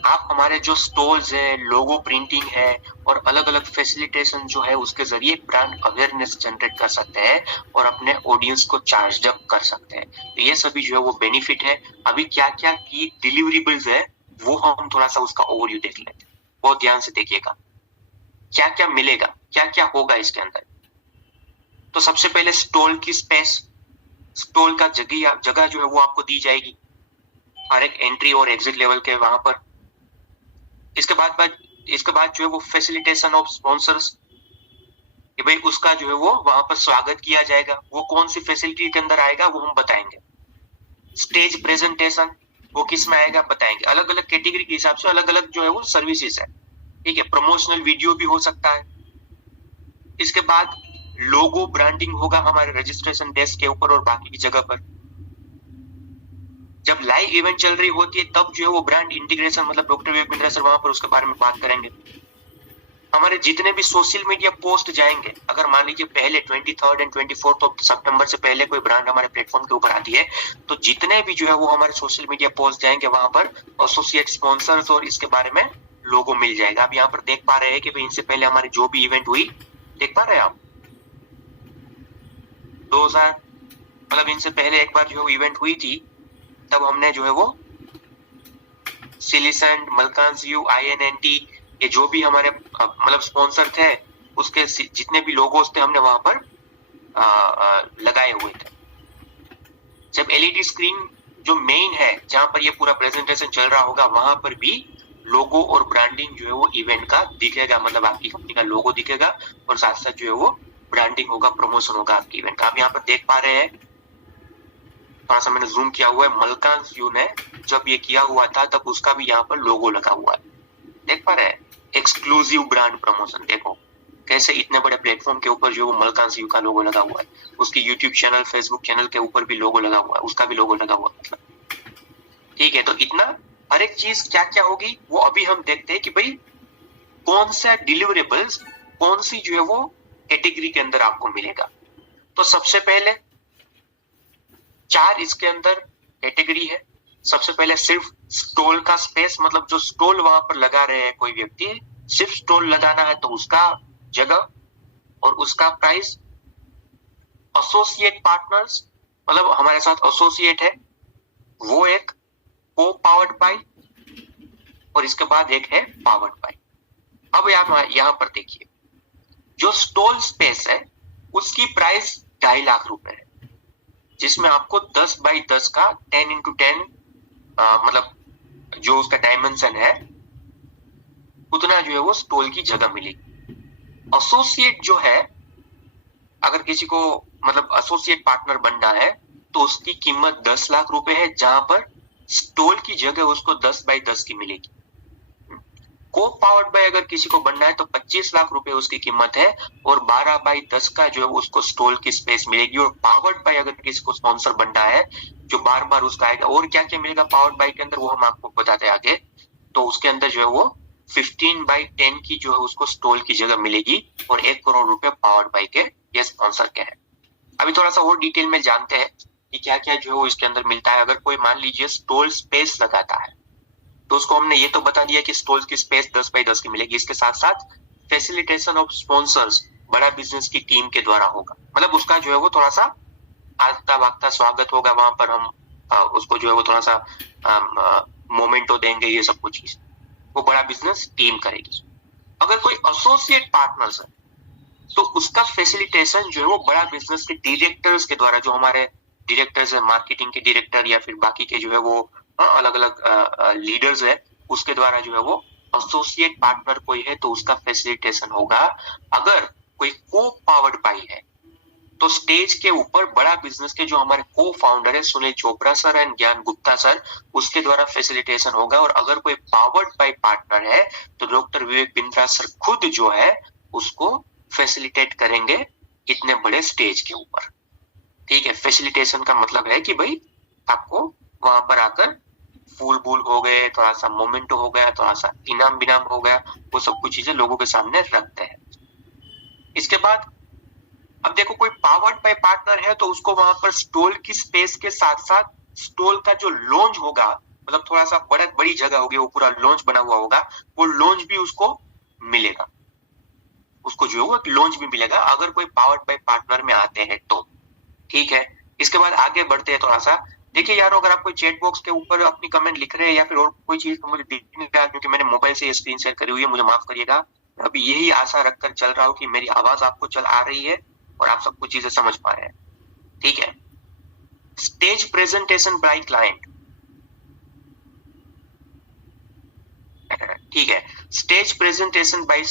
आप हमारे जो स्टॉल्स है, लोगो प्रिंटिंग है और अलग अलग फैसिलिटेशन जो है उसके जरिए ब्रांड अवेयरनेस जनरेट कर सकते हैं और अपने ऑडियंस को चार्ज अप कर सकते हैं। तो ये सभी जो है वो बेनिफिट है। अभी क्या क्या की डिलीवरेबल्स है वो हम थोड़ा सा उसका ओवरव्यू देख लेते हैं, बहुत ध्यान से देखिएगा क्या क्या मिलेगा, क्या क्या होगा इसके अंदर। तो सबसे पहले स्टॉल की स्पेस, स्टॉल का जगह जो है वो आपको दी जाएगी हर एक एंट्री और एग्जिट लेवल के वहां पर। इसके बाद जो है वो फैसिलिटेशन ऑफ स्पॉन्सर्स, कि भाई उसका जो है वो वहां पर स्वागत किया जाएगा, वो कौन सी फैसिलिटी के अंदर आएगा वो हम बताएंगे। स्टेज प्रेजेंटेशन वो किस में आएगा बताएंगे। अलग अलग कैटेगरी के हिसाब से अलग अलग जो है वो सर्विसेज है, ठीक है। प्रमोशनल वीडियो भी हो सकता है। इसके बाद लोगो ब्रांडिंग होगा हमारे रजिस्ट्रेशन डेस्क के ऊपर और बाकी की जगह पर। जब लाइव इवेंट चल रही होती है तब जो है वो ब्रांड इंटीग्रेशन, मतलब डॉक्टर विवेक बिंद्रा सर वहां पर उसके बारे में बात करेंगे। हमारे जितने भी सोशल मीडिया पोस्ट जाएंगे, अगर मान लीजिए पहले 23 और 24 सितंबर से पहले कोई ब्रांड हमारे प्लेटफॉर्म के ऊपर आती है तो जितने भी जो है वो हमारे सोशल मीडिया पोस्ट जाएंगे वहां पर एसोसिएट स्पॉन्सर्स और इसके बारे में लोगो मिल जाएगा। आप यहाँ पर देख पा रहे हैं कि भाई इनसे पहले हमारी जो भी इवेंट हुई, देख पा रहे हैं आप 2000, मतलब इनसे पहले एक बार जो इवेंट हुई थी तब हमने जो है वो सिलिसेंट, मलकांस-व्यू, INNT, ये जो भी हमारे मतलब स्पॉन्सर थे उसके जितने भी लोगोस थे हमने वहां पर लगाए हुए थे। जब LED स्क्रीन जो मेन है जहां पर ये पूरा प्रेजेंटेशन चल रहा होगा वहां पर भी लोगो और ब्रांडिंग जो है वो इवेंट का दिखेगा, मतलब आपकी कंपनी का लोगो दिखेगा और साथ साथ जो है वो ब्रांडिंग होगा, प्रमोशन होगा आपकी इवेंट का। आप यहाँ पर देख पा रहे हैं, थोड़ा सा मैंने जूम किया हुआ है, मलकांस-व्यू ने जब ये किया हुआ था तब उसका भी यहाँ पर लोगो लगा हुआ है, देख पा रहे हैं। एक्सक्लूसिव ब्रांड प्रमोशन, देखो कैसे इतने बड़े प्लेटफॉर्म के ऊपर जो मलकांस-व्यू का लोगो लगा हुआ है। उसकी यूट्यूब चैनल, फेसबुक चैनल के ऊपर भी लोगो लगा हुआ है, उसका भी लोगो लगा हुआ है, मतलब ठीक है। तो इतना हर एक चीज क्या क्या होगी वो अभी हम देखते हैं कि भाई कौन सा डिलीवरेबल्स कौन सी जो है वो कैटेगरी के अंदर आपको मिलेगा। तो सबसे पहले 4 इसके अंदर कैटेगरी है। सबसे पहले सिर्फ स्टॉल का स्पेस, मतलब जो स्टॉल वहां पर लगा रहे हैं कोई व्यक्ति, सिर्फ स्टॉल लगाना है तो उसका जगह और उसका प्राइस। एसोसिएट पार्टनर्स, मतलब हमारे साथ एसोसिएट है, वो एक को पावर्ड बाय, और इसके बाद एक है पावर्ड बाय। अब यहाँ पर देखिए, जो स्टॉल स्पेस है उसकी प्राइस 2.5 लाख रुपए है, जिसमें आपको 10 बाई 10 का 10 इंटू 10 मतलब जो उसका डायमेंशन है उतना जो है वो स्टॉल की जगह मिलेगी। एसोसिएट जो है, अगर किसी को मतलब एसोसिएट पार्टनर बनना है तो उसकी कीमत 10 लाख रुपए है, जहां पर स्टॉल की जगह उसको 10 बाई 10 की मिलेगी। को पावर्ड बाय अगर किसी को बनना है तो 25 लाख रुपए उसकी कीमत है, और 12 बाई 10 का जो है उसको स्टॉल की स्पेस मिलेगी। और पावर्ड बाय अगर किसी को स्पॉन्सर बनना है जो बार बार उसका आएगा, और क्या क्या मिलेगा पावर्ड बाय के अंदर वो हम आपको बताते हैं आगे। तो उसके अंदर जो है वो 15 बाई 10 की जो है उसको स्टॉल की जगह मिलेगी, और 1 करोड़ रुपए पावर्ड बाय के ये स्पॉन्सर के हैं। अभी थोड़ा सा और डिटेल में जानते हैं कि क्या क्या जो है वो इसके अंदर मिलता है। अगर कोई मान लीजिए स्टॉल स्पेस लगाता है तो उसको हमने ये तो बता दिया कि स्टॉल की स्पेस 10 बाई 10 की मिलेगी। इसके साथ साथ फैसिलिटेशन ऑफ स्पॉन्सर्स बड़ा बिजनेस की टीम के द्वारा होगा, मतलब उसका जो है वो थोड़ा सा आगता वागता स्वागत होगा, वहां पर हम उसको जो है वो थोड़ा सा मोमेंटो देंगे, ये सब कुछ चीज वो बड़ा बिजनेस टीम करेगी। अगर कोई एसोसिएट पार्टनर्स है तो उसका फैसिलिटेशन जो है वो बड़ा बिजनेस के डायरेक्टर्स के द्वारा, जो हमारे डायरेक्टर्स है, मार्केटिंग के डायरेक्टर या फिर बाकी के जो है वो अलग अलग लीडर्स है, उसके द्वारा जो है वो एसोसिएट पार्टनर कोई है तो उसका फैसिलिटेशन होगा। अगर कोई को पावर्ड बाय है तो स्टेज के ऊपर बड़ा बिजनेस के जो हमारे को फाउंडर है सुनील चोपड़ा सर एंड ज्ञान गुप्ता सर, उसके द्वारा फैसिलिटेशन होगा। और अगर कोई पावर्ड बाय पार्टनर है तो डॉक्टर विवेक बिंद्रा सर खुद जो है उसको फैसिलिटेट करेंगे इतने बड़े स्टेज के ऊपर। ठीक है, फैसिलिटेशन का मतलब है कि भाई आपको वहां पर आकर फूल बूल हो गए, थोड़ा सा मोमेंट हो गया, थोड़ा सा इनाम बिनाम हो गया, वो सब कुछ चीजें लोगों के सामने रखते हैं। इसके बाद अब देखो, कोई पावर्ड बाय पार्टनर है तो उसको वहां पर स्टॉल की स्पेस के साथ साथ स्टॉल का जो लॉन्च होगा, मतलब थोड़ा सा बड़ी जगह होगी, वो पूरा लॉन्च बना हुआ होगा, वो लॉन्च भी उसको मिलेगा, उसको जो है वो लॉन्च भी मिलेगा अगर कोई पावर्ड बाय पार्टनर में आते हैं तो। ठीक है, इसके बाद आगे बढ़ते हैं थोड़ा सा। देखिए यार, अगर आप कोई चैट बॉक्स के ऊपर अपनी कमेंट लिख रहे हैं या फिर और कोई चीज तो मुझे दिख नहीं रहा, क्योंकि मैंने मोबाइल से ये स्क्रीन शेयर करी हुई है, मुझे माफ करिएगा। अभी यही आशा रखकर चल रहा हूँ कि मेरी आवाज आपको चल आ रही है और आप सब कुछ चीजें समझ पा रहे हैं। ठीक है, स्टेज प्रेजेंटेशन बाय क्लाइंट। ठीक है, स्टेज प्रेजेंटेशन बाय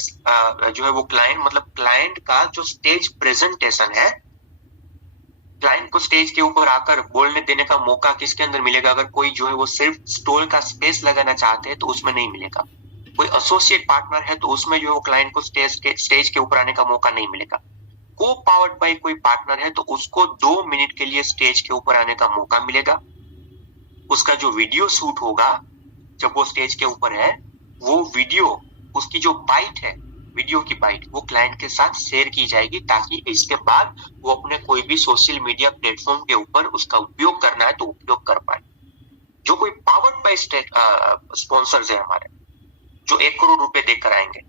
जो है वो क्लाइंट, मतलब क्लाइंट का जो स्टेज प्रेजेंटेशन है, क्लाइंट को स्टेज के ऊपर आकर बोलने देने का मौका किसके अंदर मिलेगा? अगर कोई जो है वो सिर्फ स्टॉल का स्पेस लगाना चाहते हैं तो उसमें नहीं मिलेगा। कोई एसोसिएट पार्टनर है तो उसमें जो है वो क्लाइंट को स्टेज के ऊपर आने का मौका नहीं मिलेगा। को पावर्ड बाय कोई पार्टनर है तो उसको 2 मिनट के लिए स्टेज के ऊपर आने का मौका मिलेगा। उसका जो वीडियो शूट होगा जब वो स्टेज के ऊपर है, वो वीडियो, उसकी जो बाइट है, वीडियो की बाइट, वो क्लाइंट के साथ शेयर की जाएगी, ताकि इसके बाद वो अपने कोई भी सोशल मीडिया प्लेटफॉर्म के ऊपर उसका उपयोग करना है तो उपयोग कर पाए। जो कोई पावर्ड बाय स्पॉन्सर्स है हमारे, जो 1 करोड़ रुपए देकर आएंगे,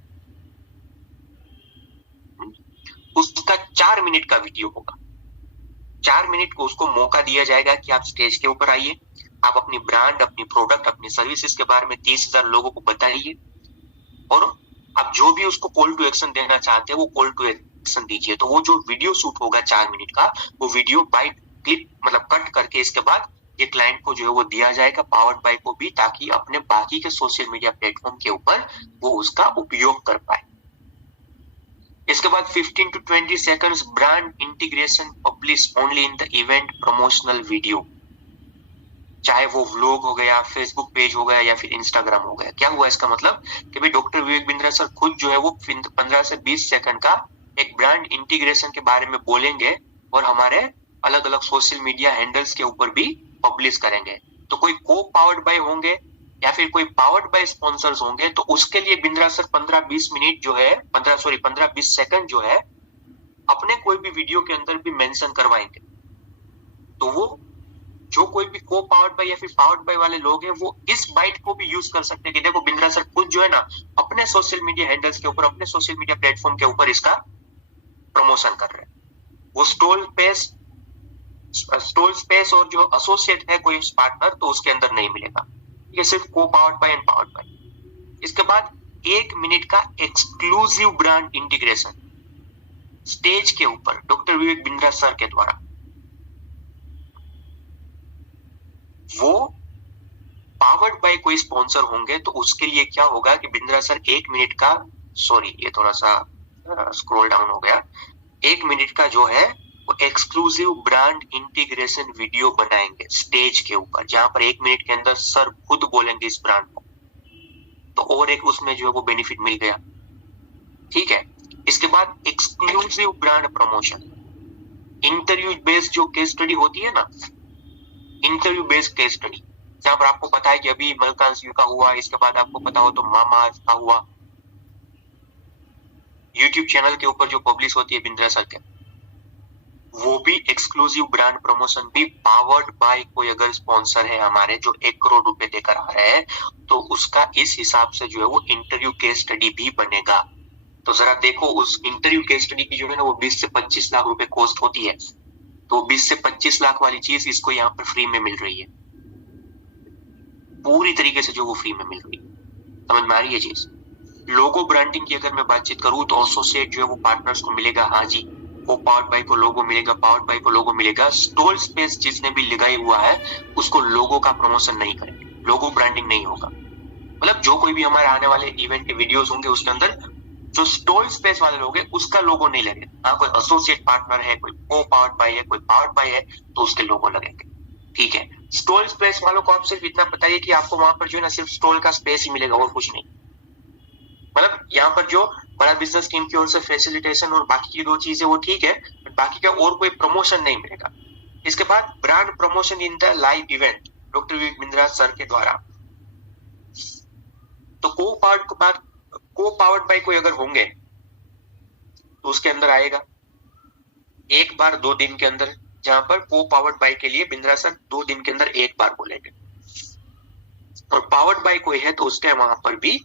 उसका 4 मिनट का वीडियो होगा। 4 मिनट को उसको मौका दिया जाएगा कि आप स्टेज के ऊपर आइए, आप अपनी ब्रांड, अपनी प्रोडक्ट, अपनी सर्विसेज के बारे में 30,000 लोगों को बताइए, और आप जो भी उसको कॉल टू एक्शन देना चाहते हैं वो कॉल टू एक्शन दीजिए। तो वो जो वीडियो शूट होगा 4 मिनट का, वो वीडियो बाय क्लिप मतलब कट करके इसके बाद ये क्लाइंट को जो है वो दिया जाएगा, पावर्ड बाय को भी, ताकि अपने बाकी के सोशल मीडिया प्लेटफॉर्म के ऊपर वो उसका उपयोग कर पाए। इसके बाद 15 to 20 seconds brand integration publish only in the event promotional video, चाहे वो व्लॉग हो गया, फेसबुक पेज हो गया या फिर इंस्टाग्राम हो गया। क्या हुआ इसका मतलब कि भाई डॉक्टर विवेक बिंद्रा सर खुद जो है वो 15 से 20 सेकंड का एक ब्रांड इंटीग्रेशन के बारे में बोलेंगे और हमारे अलग अलग सोशल मीडिया हैंडल्स के ऊपर भी पब्लिश करेंगे। तो कोई को पावर्ड बाय होंगे या फिर कोई पावर्ड बाय स्पॉन्सर्स होंगे तो उसके लिए बिंद्रा सर 15-20 मिनट जो है 15-20 सेकंड जो है अपने कोई भी वीडियो के अंदर भी मेंशन करवाएंगे। तो वो जो कोई भी को पावर्ड बाय या फिर पावर्ड बाय वाले लोग हैं वो इस बाइट को भी यूज कर सकते हैं कि देखो बिंद्रा सर खुद जो है ना अपने सोशल मीडिया हैंडल्स के ऊपर, अपने सोशल मीडिया प्लेटफॉर्म के ऊपर इसका प्रमोशन कर रहे हैं। वो स्टोल स्पेस और जो एसोसिएट है कोई पार्टनर तो उसके अंदर नहीं मिलेगा, ये सिर्फ को powered bye and powered by. इसके बाद 1 मिनट का एक्सक्लूसिव ब्रांड इंटीग्रेशन स्टेज के ऊपर डॉक्टर विवेक बिंद्रा सर के द्वारा। वो पावर्ड बाय कोई स्पॉन्सर होंगे तो उसके लिए क्या होगा कि बिंद्रा सर 1 मिनट का, सॉरी ये थोड़ा सा स्क्रॉल डाउन हो गया, 1 मिनट का जो है वो एक्सक्लूसिव ब्रांड इंटीग्रेशन वीडियो बनाएंगे स्टेज के ऊपर, जहां पर 1 मिनट के अंदर सर खुद बोलेंगे इस ब्रांड को, तो और एक उसमें जो है वो बेनिफिट मिल गया। ठीक है, इसके बाद exclusive brand promotion, interview based जो केस स्टडी होती है ना, इंटरव्यू बेस्ड केस स्टडी, जहां पर आपको पता है कि अभी मलकांस का हुआ, इसके बाद आपको पता हो तो मामा का हुआ, यूट्यूब चैनल के ऊपर जो पब्लिश होती है बिंद्रा सर के, वो भी एक्सक्लूसिव ब्रांड प्रमोशन भी पावर्ड बाय कोई अगर स्पॉन्सर है हमारे जो 1 करोड़ रुपए देकर आ रहे हैं तो उसका इस हिसाब से जो है वो इंटरव्यू केस स्टडी भी बनेगा। तो जरा देखो उस इंटरव्यू केस स्टडी की जो है ना वो 20 से 25 लाख रुपए कॉस्ट होती है, तो 20 से 25 लाख वाली चीज इसको यहाँ पर फ्री में मिल रही है, पूरी तरीके से जो वो फ्री में मिल रही है। समझ में आ रही है चीज। लोगो ब्रांडिंग की अगर मैं बातचीत करूं तो एसोसिएट जो है वो पार्टनर्स को मिलेगा, हाँ जी, वो पावर्ड बाय को लोगो मिलेगा, पावर्ड बाय को लोगो मिलेगा। स्टॉल स्पेस जिसने भी लगाई हुआ है उसको लोगो का प्रमोशन नहीं करेंगे, लोगो ब्रांडिंग नहीं होगा। मतलब जो कोई भी हमारे आने वाले इवेंट के वीडियोस होंगे उसके अंदर जो स्टॉल स्पेस वाले लोग हैं उसका लोगो नहीं लगेगा। हाँ, कोई एसोसिएट पार्टनर है, कोई को पावर्ड बाय है, कोई पावर्ड बाय है तो उसके लोगो लगेंगे। ठीक है, स्टॉल स्पेस वालों को आप सिर्फ इतना बताइए कि आपको वहां पर जो है ना सिर्फ स्टॉल का स्पेस ही मिलेगा और कुछ नहीं। मतलब यहाँ पर जो बड़ा बिजनेस टीम की ओर से फैसिलिटेशन और बाकी की 2 चीजें वो ठीक है, बट बाकी का और कोई प्रमोशन नहीं मिलेगा। इसके बाद brand promotion in the live event doctor Vivek Bindra sir के द्वारा। तो को पावर्ड बाय कोई अगर होंगे तो उसके अंदर आएगा 1 बार 2 दिन के अंदर, जहां पर को पावर्ड बाय के लिए बिंद्रा सर 2 दिन के अंदर 1 बार बोलेंगे, और पावर्ड बाय कोई है तो उसके वहां पर भी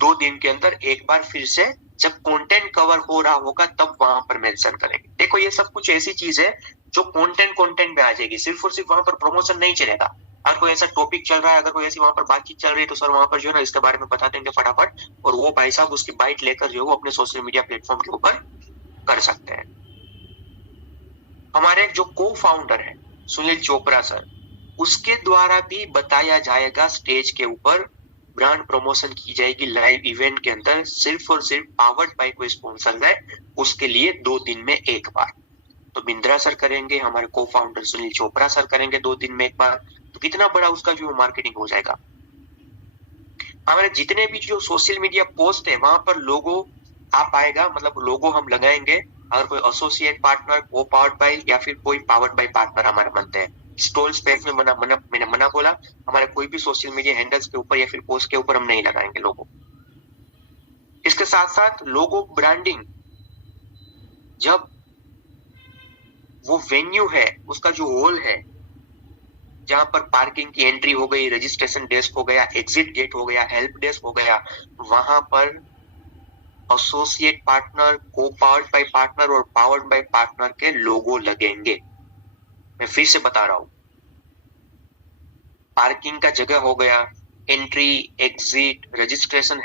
2 दिन के अंदर 1 बार फिर से जब कंटेंट कवर हो रहा होगा तब वहां पर मेंशन करेंगे। देखो ये सब कुछ ऐसी चीज है जो कंटेंट में आ जाएगी, सिर्फ और सिर्फ वहां पर प्रमोशन नहीं चलेगा। अगर कोई ऐसा टॉपिक चल रहा है, अगर कोई ऐसी वहां पर बातचीत चल रही है तो सर वहां पर जो है ना इसके बारे में बता देंगे फटाफट, और वो भाई साहब उसकी बाइट लेकर जो है वो अपने सोशल मीडिया प्लेटफॉर्म के ऊपर कर सकते हैं। हमारे जो को फाउंडर है सुनील चोपड़ा सर, उसके द्वारा भी बताया जाएगा स्टेज के ऊपर, ब्रांड प्रमोशन की जाएगी लाइव इवेंट के अंदर, सिर्फ और सिर्फ पावर्ड बाय कोई स्पॉन्सर है उसके लिए 2 दिन में 1 बार। तो बिंद्रा सर करेंगे, हमारे को फाउंडर सुनील चोपड़ा सर करेंगे 2 दिन में 1 बार, तो कितना बड़ा उसका जो मार्केटिंग हो जाएगा। हमारे जितने भी जो सोशल मीडिया पोस्ट है वहां पर लोगो आ पाएगा, मतलब लोगो हम लगाएंगे। अगर कोई एसोसिएट पार्टनर, को पावर्ड बाय या फिर कोई पावर्ड बाय पार्टनर हमारे बनते हैं, स्टॉल स्पेस में मैंने मना बोला, हमारे कोई भी सोशल मीडिया हैंडल्स के ऊपर या फिर पोस्ट के ऊपर हम नहीं लगाएंगे लोगो। इसके साथ साथ लोगो ब्रांडिंग, जब वो वेन्यू है उसका जो हॉल है जहां पर पार्किंग की एंट्री हो गई, रजिस्ट्रेशन डेस्क हो गया, एग्जिट गेट हो गया, हेल्प डेस्क हो गया, वहां पर एसोसिएट पार्टनर, को पावर्ड बाय पार्टनर और पावर्ड बाय पार्टनर के लोगो लगेंगे। मैं फिर से बता रहा हूं, पार्किंग का जगह हो गया, entry, exit, registration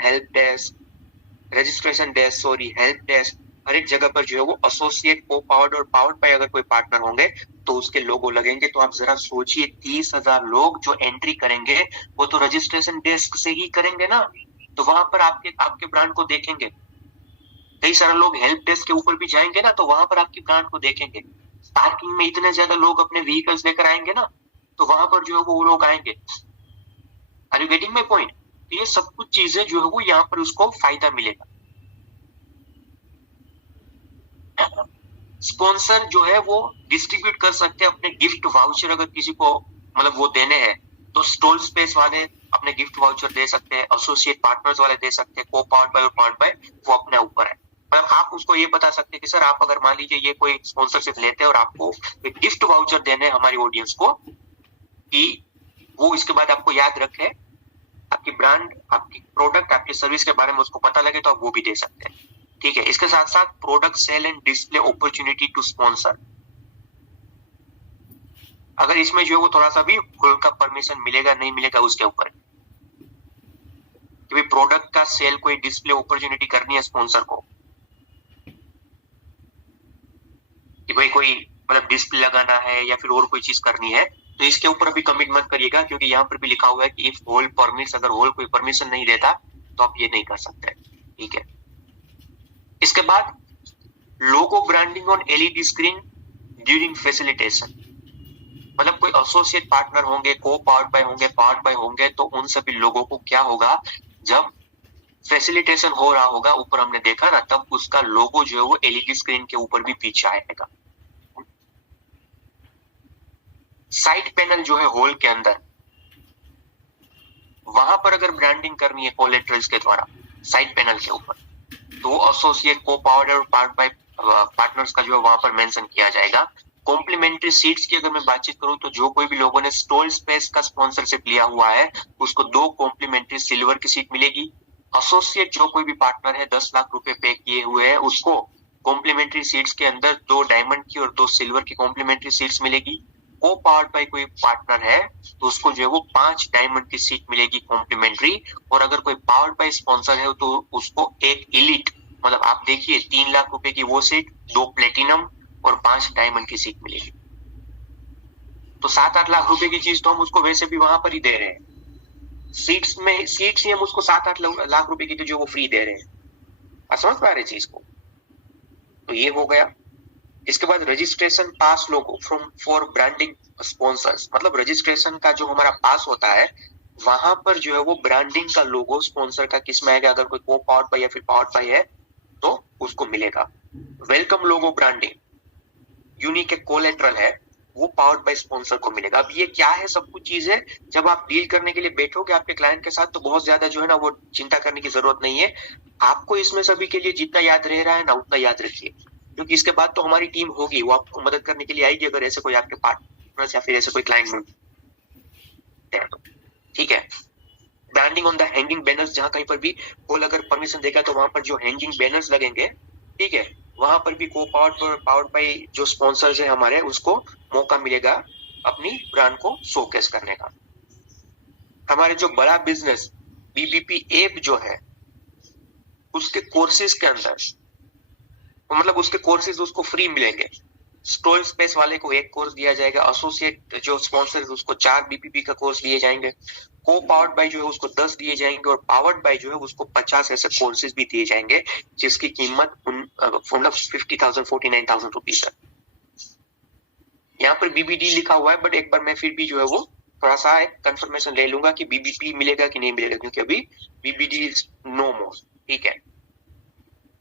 desk sorry help desk, हर एक जगह पर जो है वो एसोसिएट, को पावर्ड और पावर्ड बाय अगर कोई पार्टनर होंगे तो उसके लोगो लगेंगे। तो आप जरा सोचिए 30,000 लोग जो एंट्री करेंगे वो तो रजिस्ट्रेशन डेस्क से ही करेंगे ना, तो वहां पर आपके ब्रांड को देखेंगे। कई सारे लोग हेल्प डेस्क के ऊपर भी जाएंगे ना, तो वहां पर आपकी ब्रांड को देखेंगे। पार्किंग में इतने ज्यादा लोग अपने व्हीकल्स लेकर आएंगे ना, तो वहां पर जो है वो लोग आएंगे। Are you getting my point? तो ये सब कुछ चीजें जो है वो यहाँ पर उसको फायदा मिलेगा। स्पॉन्सर जो है वो डिस्ट्रीब्यूट कर सकते हैं अपने गिफ्ट वाउचर, अगर किसी को मतलब वो देने हैं तो स्टॉल स्पेस वाले अपने गिफ्ट वाउचर दे सकते हैं, एसोसिएट पार्टनर्स वाले दे सकते हैं, को पावर्ड बाय और पावर्ड बाय वो अपने ऊपर है। मतलब आप उसको ये बता सकते हैं कि सर आप अगर मान लीजिए ये कोई स्पॉन्सरशिप लेते हैं और आपको एक गिफ्ट वाउचर देने हमारी ऑडियंस को, कि वो इसके बाद आपको याद रखे, आपकी ब्रांड, आपकी प्रोडक्ट, आपकी सर्विस के बारे में उसको पता लगे, तो आप वो भी दे सकते हैं। ठीक है, इसके साथ साथ product sale and display opportunity to sponsor, अगर इसमें जो है वो थोड़ा सा भी होल का परमिशन मिलेगा नहीं मिलेगा उसके ऊपर, कि भाई प्रोडक्ट का सेल कोई डिस्प्ले अपॉर्चुनिटी करनी है स्पॉन्सर को, कि भाई कोई मतलब डिस्प्ले लगाना है या फिर और कोई चीज करनी है, तो इसके ऊपर अभी कमिट मत करिएगा, क्योंकि यहाँ पर भी लिखा हुआ है कि इफ होल परमिट्स, अगर होल कोई परमिशन नहीं देता तो आप ये नहीं कर सकते। ठीक है, इसके बाद logo branding on LED screen during facilitation, मतलब कोई एसोसिएट पार्टनर होंगे, को पावर्ड बाय होंगे, पावर्ड बाय होंगे, तो उन सभी लोगों को क्या होगा, जब फैसिलिटेशन हो रहा होगा, ऊपर हमने देखा ना, तब उसका लोगो जो है वो एलईडी स्क्रीन के ऊपर भी पीछे आएगा। साइड पैनल जो है हॉल के अंदर, वहां पर अगर ब्रांडिंग करनी है कोलेट्रल्स के द्वारा साइड पैनल के ऊपर, तो एसोसिएट, को पावर्ड और पार्ट बाय पार्टनर्स का जो है वहां पर मेंशन किया जाएगा। कॉम्प्लीमेंट्री सीट्स की अगर मैं बातचीत करूं, तो जो कोई भी लोगों ने स्टॉल स्पेस का स्पॉन्सरशिप लिया हुआ है उसको 2 कॉम्प्लीमेंट्री सिल्वर की सीट मिलेगी। एसोसिएट जो कोई भी पार्टनर है 10 लाख रुपए पे किए हुए हैं, उसको कॉम्प्लीमेंट्री सीट्स के अंदर 2 डायमंड की और 2 सिल्वर की कॉम्प्लीमेंट्री सीट्स मिलेगी। को पावर्ड बाय कोई पार्टनर है तो उसको जो है वो 5 डायमंड की सीट मिलेगी कॉम्प्लीमेंट्री, और अगर कोई पावर्ड बाय स्पॉन्सर है तो उसको एक इलीट, मतलब आप देखिए 3 लाख रुपए की वो सीट, 2 प्लेटिनम और 5 डायमंड की सीट मिलेगी। तो 7-8 लाख रुपए की चीज तो हम उसको वैसे भी वहां पर ही दे रहे हैं, सीट्स ही हम उसको 7-8 लाख रुपए की तो जो वो फ्री दे रहे हैं। आप समझ पा रहे चीज को? तो ये हो गया। इसके बाद registration pass logo from for branding sponsors, मतलब रजिस्ट्रेशन का जो हमारा पास होता है वहां पर जो है वो ब्रांडिंग का लोगो स्पॉन्सर का किस में आएगा, अगर कोई को पावर्ड बाय या फिर पावर्ड बाय है तो उसको मिलेगा। वेलकम लोगो ब्रांडिंग यूनिक एक कोलेट्रल है, वो पावर्ड बाय स्पॉन्सर को मिलेगा। अब ये क्या है, सब कुछ चीज है, जब आप डील करने के लिए बैठोगे आपके क्लाइंट के साथ तो बहुत ज्यादा जो है ना वो चिंता करने की जरूरत नहीं है। आपको इसमें सभी के लिए जितना याद रह रहा है ना उतना याद रखिए, क्योंकि इसके बाद तो हमारी टीम होगी, वो आपको मदद करने के लिए आएगी अगर ऐसे कोई आपके पार्टनर्स या फिर ऐसे कोई क्लाइंट मिलते हैं तो। ठीक है, branding on the hanging banners, जहां कहीं पर भी होल अगर परमिशन देगा तो वहां पर जो हैंगिंग बैनर्स लगेंगे, ठीक है, वहां पर भी को पावर्ड बाय जो स्पॉन्सर्स है हमारे, उसको मौका मिलेगा अपनी ब्रांड को शोकेस करने का। हमारे जो बड़ा बिजनेस बीबीपी ऐप जो है उसके कोर्सेज के अंदर, मतलब उसके कोर्सेज उसको फ्री मिलेंगे। स्टॉल स्पेस वाले को 1 कोर्स दिया जाएगा, एसोसिएट जो स्पॉन्सर है उसको 4 बीपीपी का कोर्स दिए जाएंगे, को पावर्ड बाय जो है उसको 10 दिए जाएंगे, और पावर्ड बाय जो है उसको 50 ऐसे कोर्सेज भी दिए जाएंगे जिसकी कीमत मतलब 50,000 49,000 रुपीज है। यहाँ पर बीबीडी लिखा हुआ है, बट एक बार मैं फिर भी जो है वो थोड़ा सा एक कंफर्मेशन ले लूंगा कि बीबीपी मिलेगा कि नहीं मिलेगा, क्योंकि अभी बीबीडी नो मोर। ठीक है,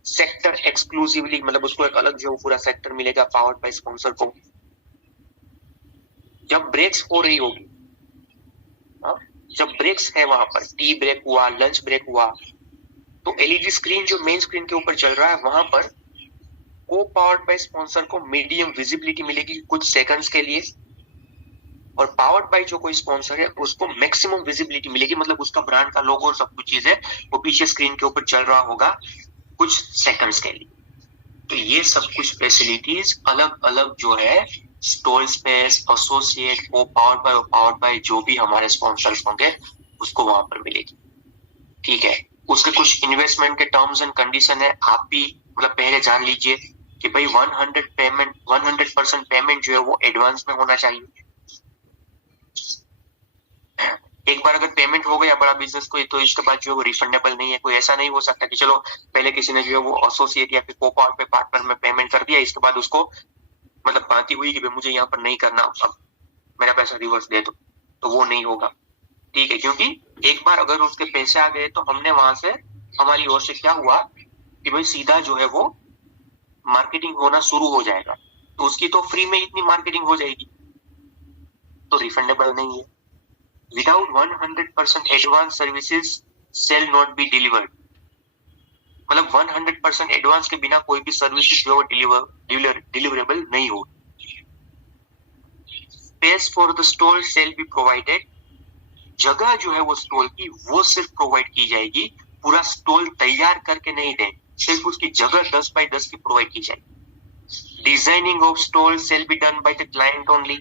सेक्टर एक्सक्लूसिवली, मतलब उसको एक अलग जो पूरा सेक्टर मिलेगा पावर्ड बाय स्पॉन्सर को। जब ब्रेक्स हो रही होगी, जब ब्रेक्स है वहां पर टी ब्रेक हुआ, लंच ब्रेक हुआ, तो एलईडी स्क्रीन जो मेन स्क्रीन के ऊपर चल रहा है वहां पर को पावर्ड बाय स्पॉन्सर को मीडियम विजिबिलिटी मिलेगी कुछ सेकंड्स के लिए, और पावर्ड बाय जो कोई स्पॉन्सर है उसको मैक्सिमम विजिबिलिटी मिलेगी, मतलब उसका ब्रांड का लोगो और सब कुछ चीज है वो पीछे स्क्रीन के ऊपर चल रहा होगा कुछ सेकंड्स के लिए। तो ये सब कुछ फैसिलिटीज अलग अलग जो है स्टॉल स्पेस, एसोसिएट, को पावर्ड बाय जो भी हमारे स्पॉन्सर्स होंगे उसको वहां पर मिलेगी। ठीक है, उसके कुछ इन्वेस्टमेंट के टर्म्स एंड कंडीशन है, आप भी मतलब पहले जान लीजिए कि भाई 100% पेमेंट जो है वो एडवांस में होना चाहिए। एक बार अगर पेमेंट हो गया बड़ा बिजनेस को, तो इसके बाद जो है वो रिफंडेबल नहीं है। कोई ऐसा नहीं हो सकता कि चलो पहले किसी ने जो है वो एसोसिएट या फिर को पावर्ड बाय पार्टनर में पेमेंट कर दिया, इसके बाद उसको मतलब बात ही हुई कि मुझे यहाँ पर नहीं करना, अब मेरा पैसा रिवर्स दे दो, तो वो नहीं होगा। ठीक है, क्योंकि एक बार अगर उसके पैसे आ गए तो हमने वहां से, हमारी ओर से क्या हुआ कि भाई सीधा जो है वो मार्केटिंग होना शुरू हो जाएगा, तो उसकी तो फ्री में इतनी मार्केटिंग हो जाएगी, तो रिफंडेबल नहीं है। Without 100% advance services shall not be delivered, मतलब 100% एडवांस के बिना कोई भी सर्विसेज जो डिलीवरेबल नहीं हो। Space for the stall shall be provided, जगह जो है वो स्टॉल की वो सिर्फ प्रोवाइड की जाएगी, पूरा स्टॉल तैयार करके नहीं दें, सिर्फ उसकी जगह 10x10 की प्रोवाइड की जाएगी। Designing of stall shall be done by the client only,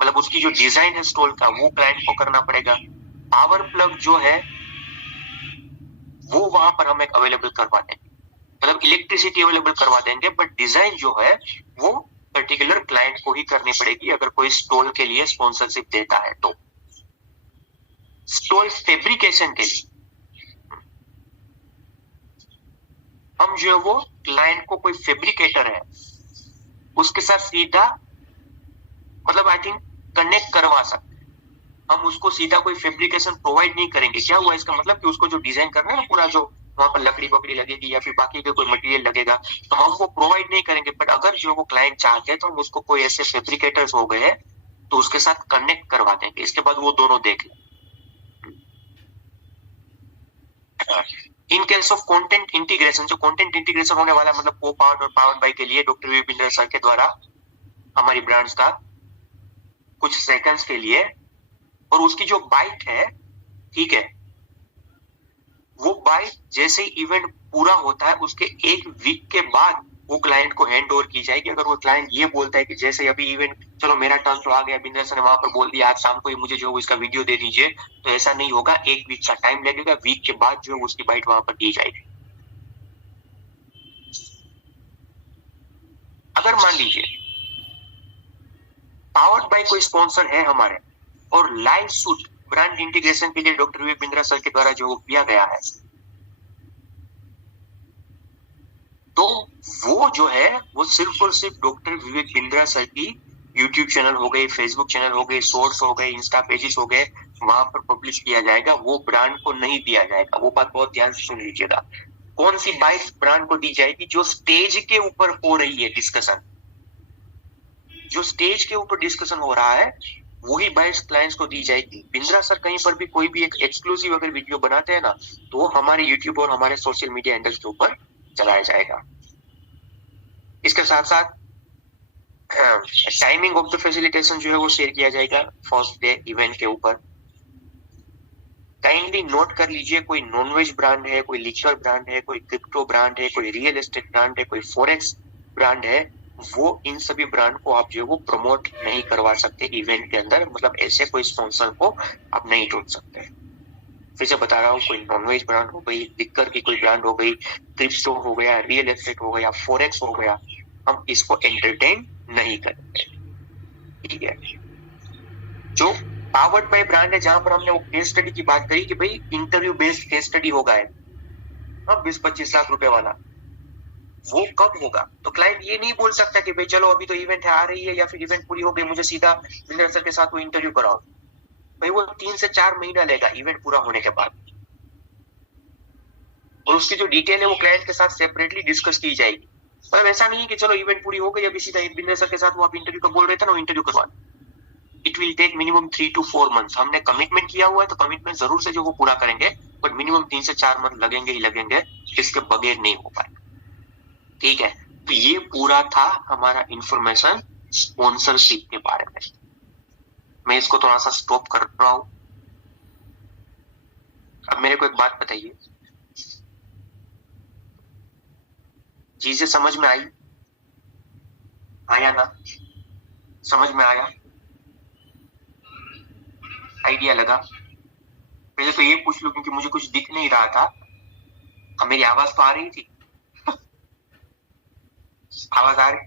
मतलब उसकी जो डिजाइन है स्टॉल का वो क्लाइंट को करना पड़ेगा। पावर प्लग जो है वो वहां पर हम एक अवेलेबल करवा देंगे, मतलब इलेक्ट्रिसिटी अवेलेबल करवा देंगे, बट डिजाइन जो है वो पर्टिकुलर क्लाइंट को ही करनी पड़ेगी अगर कोई स्टॉल के लिए स्पॉन्सरशिप देता है तो। स्टॉल फैब्रिकेशन के लिए हम जो है वो क्लाइंट को, कोई फैब्रिकेटर है उसके साथ सीधा मतलब आई थिंक कनेक्ट करवा सकते, हम उसको सीधा कोई फैब्रिकेशन प्रोवाइड नहीं करेंगे। क्या हुआ इसका मतलब कि उसको जो डिजाइन करना है ना पूरा, जो वहां पर लकड़ी बकड़ी लगेगी या फिर बाकी के कोई मटेरियल लगेगा, तो हम वो प्रोवाइड नहीं करेंगे, बट अगर जो वो क्लाइंट चाहते हैं तो हम उसको कोई ऐसे फैब्रिकेटर्स हो गए तो उसके साथ कनेक्ट करवा देंगे, इसके बाद वो दोनों देख लें। In case of content integration, जो कंटेंट इंटीग्रेशन होने वाला मतलब को पावर्ड और पावर्ड बाय के लिए डॉक्टर वी बिंदर सर के द्वारा हमारी ब्रांड्स का कुछ सेकंड्स के लिए, और उसकी जो बाइट है, ठीक है, वो बाइट जैसे इवेंट पूरा होता है उसके एक वीक के बाद वो क्लाइंट को हैंड ओवर की जाएगी। अगर वो क्लाइंट ये बोलता है कि जैसे अभी इवेंट चलो मेरा टर्न तो आ गया, बिंदर सर ने वहां पर बोल दिया आज शाम को ही मुझे जो इसका वीडियो दे दीजिए, तो ऐसा नहीं होगा, एक वीक का टाइम लगेगा, वीक के बाद जो है उसकी बाइट वहां पर दी जाएगी। अगर मान लीजिए पावर्ड बाय कोई स्पॉन्सर है हमारे और लाइव शूट ब्रांड इंटीग्रेशन के लिए डॉक्टर विवेक बिंद्रा सर के द्वारा जो वो किया गया है, तो वो जो है वो सिर्फ और सिर्फ डॉक्टर विवेक बिंद्रा सर की यूट्यूब चैनल हो गए, फेसबुक चैनल हो गए, शॉर्ट्स हो गए, इंस्टा पेजेस हो गए, वहां पर पब्लिश किया जाएगा, वो ब्रांड को नहीं दिया जाएगा। वो बात बहुत ध्यान से सुन लीजिएगा। कौन सी बाइट ब्रांड को दी जाएगी? जो स्टेज के ऊपर हो रही है डिस्कशन, जो स्टेज के ऊपर डिस्कशन हो रहा है वही बाइट्स क्लाइंट्स को दी जाएगी। बिंद्रा सर कहीं पर भी कोई भी एक एक्सक्लूसिव अगर वीडियो बनाते हैं ना, तो हमारे यूट्यूब और हमारे सोशल मीडिया हैंडल्स के ऊपर चलाया जाएगा। इसके साथ साथ टाइमिंग ऑफ द फैसिलिटेशन जो है वो शेयर किया जाएगा फर्स्ट डे इवेंट के ऊपर। काइंडली नोट कर लीजिए, कोई नॉनवेज ब्रांड है, कोई लिक्वर ब्रांड है, कोई क्रिप्टो ब्रांड है, कोई रियल एस्टेट ब्रांड है, कोई फॉरेक्स ब्रांड है, वो इन सभी ब्रांड को आप जो है वो प्रमोट नहीं करवा सकते इवेंट के अंदर, मतलब ऐसे कोई स्पॉन्सर को आप नहीं ढूंढ सकते। फिर से बता रहा हूँ, कोई नॉनवेज ब्रांड हो गई, लिक्कर की कोई ब्रांड हो गई, क्रिप्टो हो गया, रियल एस्टेट हो गया, फॉरेक्स हो गया, हम इसको एंटरटेन नहीं करेंगे, ठीक है। जो पावर्ड बाय ब्रांड है, जहां पर हमने वो केस स्टडी की बात करी कि भाई इंटरव्यू बेस्ड केस स्टडी होगा, 20-25 लाख रुपए वाला, वो कब होगा? तो क्लाइंट ये नहीं बोल सकता कि भाई चलो अभी तो इवेंट आ रही है या फिर इवेंट पूरी हो गई, मुझे सीधा बिल्डर सर के साथ वो इंटरव्यू कराओ। भाई वो 3 से 4 महीना लेगा इवेंट पूरा होने के बाद, और उसकी जो डिटेल है वो क्लाइंट के साथ सेपरेटली डिस्कस की जाएगी। मतलब ऐसा नहीं है कि चलो इवेंट पूरी हो गई अभी सीधा बिल्डर सर के साथ वो आप इंटरव्यू का बोल रहे थे ना, वो इंटरव्यू करवा। It will take minimum 3 to 4 months। हमने कमिटमेंट किया हुआ है तो कमिटमेंट जरूर से जो वो पूरा करेंगे, बट मिनिमम 3 से 4 मंथ लगेंगे ही लगेंगे, इसके बगैर नहीं हो पाएगा, ठीक है। तो ये पूरा था हमारा इंफॉर्मेशन स्पॉन्सरशिप के बारे में। मैं इसको थोड़ा सा स्टॉप कर रहा हूं। अब मेरे को एक बात बताइए, चीजें समझ में आई? आया ना? समझ में आया? आइडिया लगा? पहले तो ये पूछ लूं क्योंकि मुझे कुछ दिख नहीं रहा था। अब मेरी आवाज तो आ रही थी? आवाज आ रही?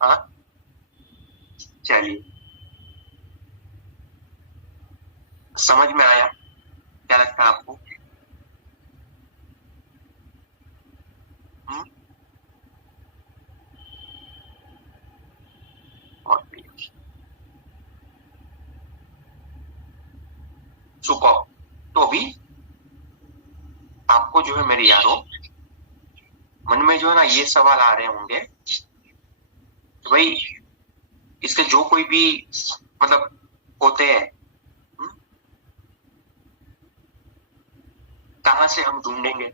हाँ, चलिए, समझ में आया? क्या लगता है आपको? सुपर। तो अभी आपको जो है मेरे यारों मन में जो है ना ये सवाल आ रहे होंगे तो भाई इसके जो कोई भी मतलब होते हैं, कहां से हम ढूंढेंगे,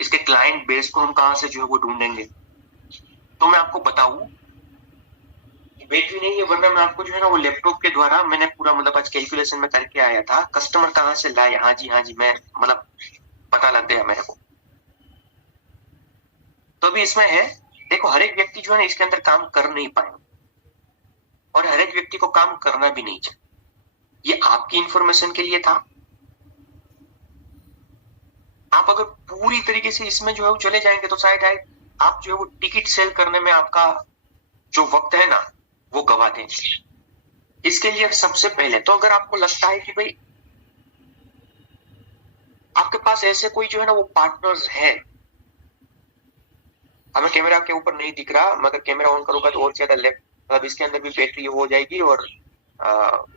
इसके क्लाइंट बेस को हम कहां से जो है वो ढूंढेंगे। तो मैं आपको बताऊं, बैटरी नहीं है, वरना मैं आपको जो है ना वो लैपटॉप के द्वारा मैंने पूरा मतलब आज कैलकुलेशन में करके आया था, कस्टमर कहां से लाए। हाँ जी मैं मतलब पता लग गया मेरे को। तो अभी इसमें है, देखो हर एक व्यक्ति जो है ना इसके अंदर काम कर नहीं पाए, और हर एक व्यक्ति को काम करना भी नहीं चाहिए। ये आपकी इंफॉर्मेशन के लिए था। आप अगर पूरी तरीके से इसमें जो है वो चले जाएंगे तो शायद आप जो है वो टिकट सेल करने में आपका जो वक्त है ना वो गवा देंगे। इसके लिए सबसे पहले तो अगर आपको लगता है कि भाई आपके पास ऐसे कोई जो है ना वो पार्टनर्स है, हमें कैमरा के ऊपर नहीं दिख रहा, मगर कैमरा ऑन करूंगा तो और ज्यादा लेफ्ट मतलब इसके अंदर भी बैटरी हो जाएगी, और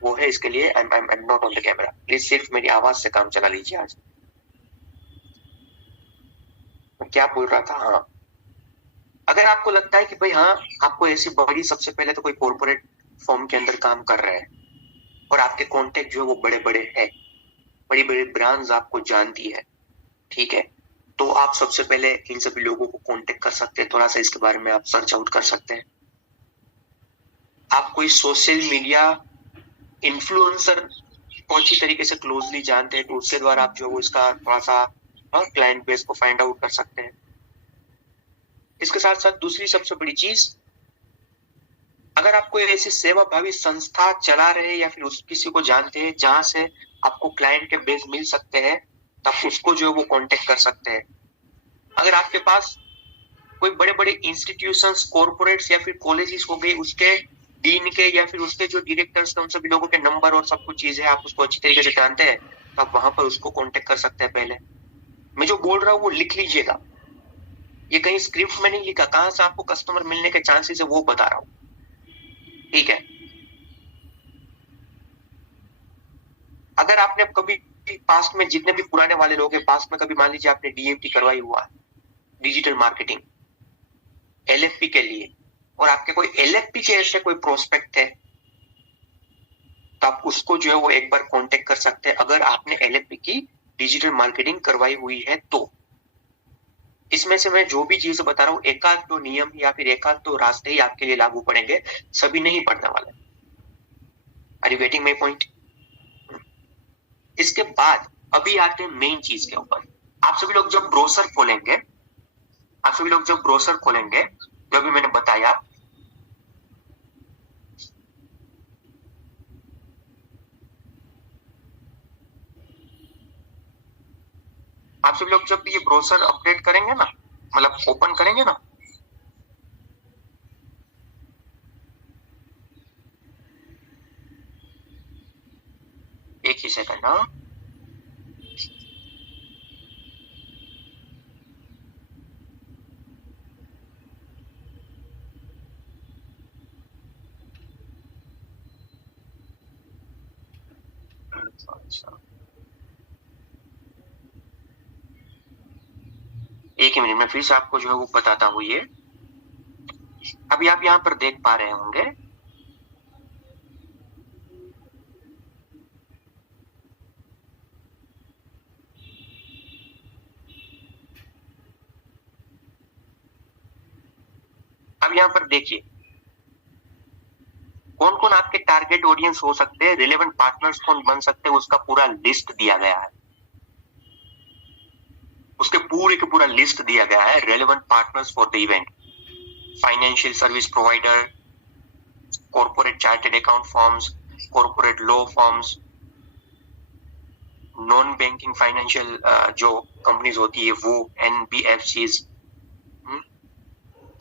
वो है इसके लिए I am not on the camera. Please सिर्फ मेरी आवाज से काम चला लीजिए। आज मैं क्या बोल रहा था, हाँ, अगर आपको लगता है कि भाई हाँ आपको ऐसी बड़ी, सबसे पहले तो कोई कॉर्पोरेट फॉर्म के अंदर काम कर रहे हैं और आपके कॉन्टेक्ट जो है वो बड़े बड़े हैं, बड़ी बड़ी ब्रांड्स आपको जानती है, ठीक है, तो आप सबसे पहले इन सभी लोगों को कांटेक्ट कर सकते हैं, थोड़ा सा इसके बारे में आप सर्च आउट कर सकते हैं। आप कोई सोशल मीडिया इन्फ्लुएंसर को अच्छी तरीके से क्लोजली जानते हैं तो उसके द्वारा आप जो वो इसका थोड़ा सा क्लाइंट बेस को फाइंड आउट कर सकते हैं। इसके साथ साथ दूसरी सबसे बड़ी चीज, अगर आप कोई ऐसी सेवा भावी संस्था चला रहे हैं या फिर उस किसी को जानते हैं जहां से आपको क्लाइंट के बेस मिल सकते हैं, तो आप उसको जो है वो कांटेक्ट कर सकते हैं। अगर आपके पास कोई बड़े बड़े इंस्टीट्यूशंस, कॉर्पोरेट्स या फिर कॉलेजेस हो गए, उसके डीन के या फिर उसके जो डायरेक्टर्स, उन सभी लोगों के नंबर और सब कुछ चीजें आप उसको अच्छी तरीके से जानते हैं, तो आप वहां पर उसको कांटेक्ट कर सकते हैं। पहले मैं जो बोल रहा हूँ वो लिख लीजिएगा, ये कहीं स्क्रिप्ट में नहीं लिखा, कहां से आपको कस्टमर मिलने के चांसेस है वो बता रहा हूँ, ठीक है। अगर आपने कभी पास्ट में, जितने भी पुराने वाले लोग हैं, पास्ट में कभी मान लीजिए आपने डीएमटी करवाई हुआ है, डिजिटल मार्केटिंग, एलएफपी के लिए, और आपके कोई एलएफपी के ऐसे कोई प्रोस्पेक्ट है, तो आप उसको जो है वो एक बार कांटेक्ट कर सकते हैं अगर आपने एलएफपी की डिजिटल मार्केटिंग करवाई हुई है तो। इसमें से मैं जो भी चीज बता रहा हूँ, एकाध तो नियम या फिर एकाध तो रास्ते ही आपके लिए लागू पड़ेंगे, सभी नहीं पड़ने वाले। Are you getting my point? इसके बाद अभी आते हैं मेन चीज के ऊपर। आप सभी लोग जब ब्रोशर खोलेंगे, जो भी मैंने बताया, आप सभी लोग जब ये ब्रोशर अपडेट करेंगे ना, मतलब ओपन करेंगे ना, एक ही सेकंड, हाँ, एक ही मिनट में फिर से आपको जो है वो बताता हूँ। ये अभी आप यहाँ पर देख पा रहे होंगे, अब यहाँ पर देखिए कौन कौन आपके टारगेट ऑडियंस हो सकते हैं, रिलेवेंट पार्टनर्स कौन बन सकते हैं, उसका पूरा लिस्ट दिया गया है, उसके पूरे के पूरा लिस्ट दिया गया है। Relevant partners for the event, financial service provider, corporate chartered account firms, corporate law firms, non banking financial जो कंपनीज होती है वो, NBFCs,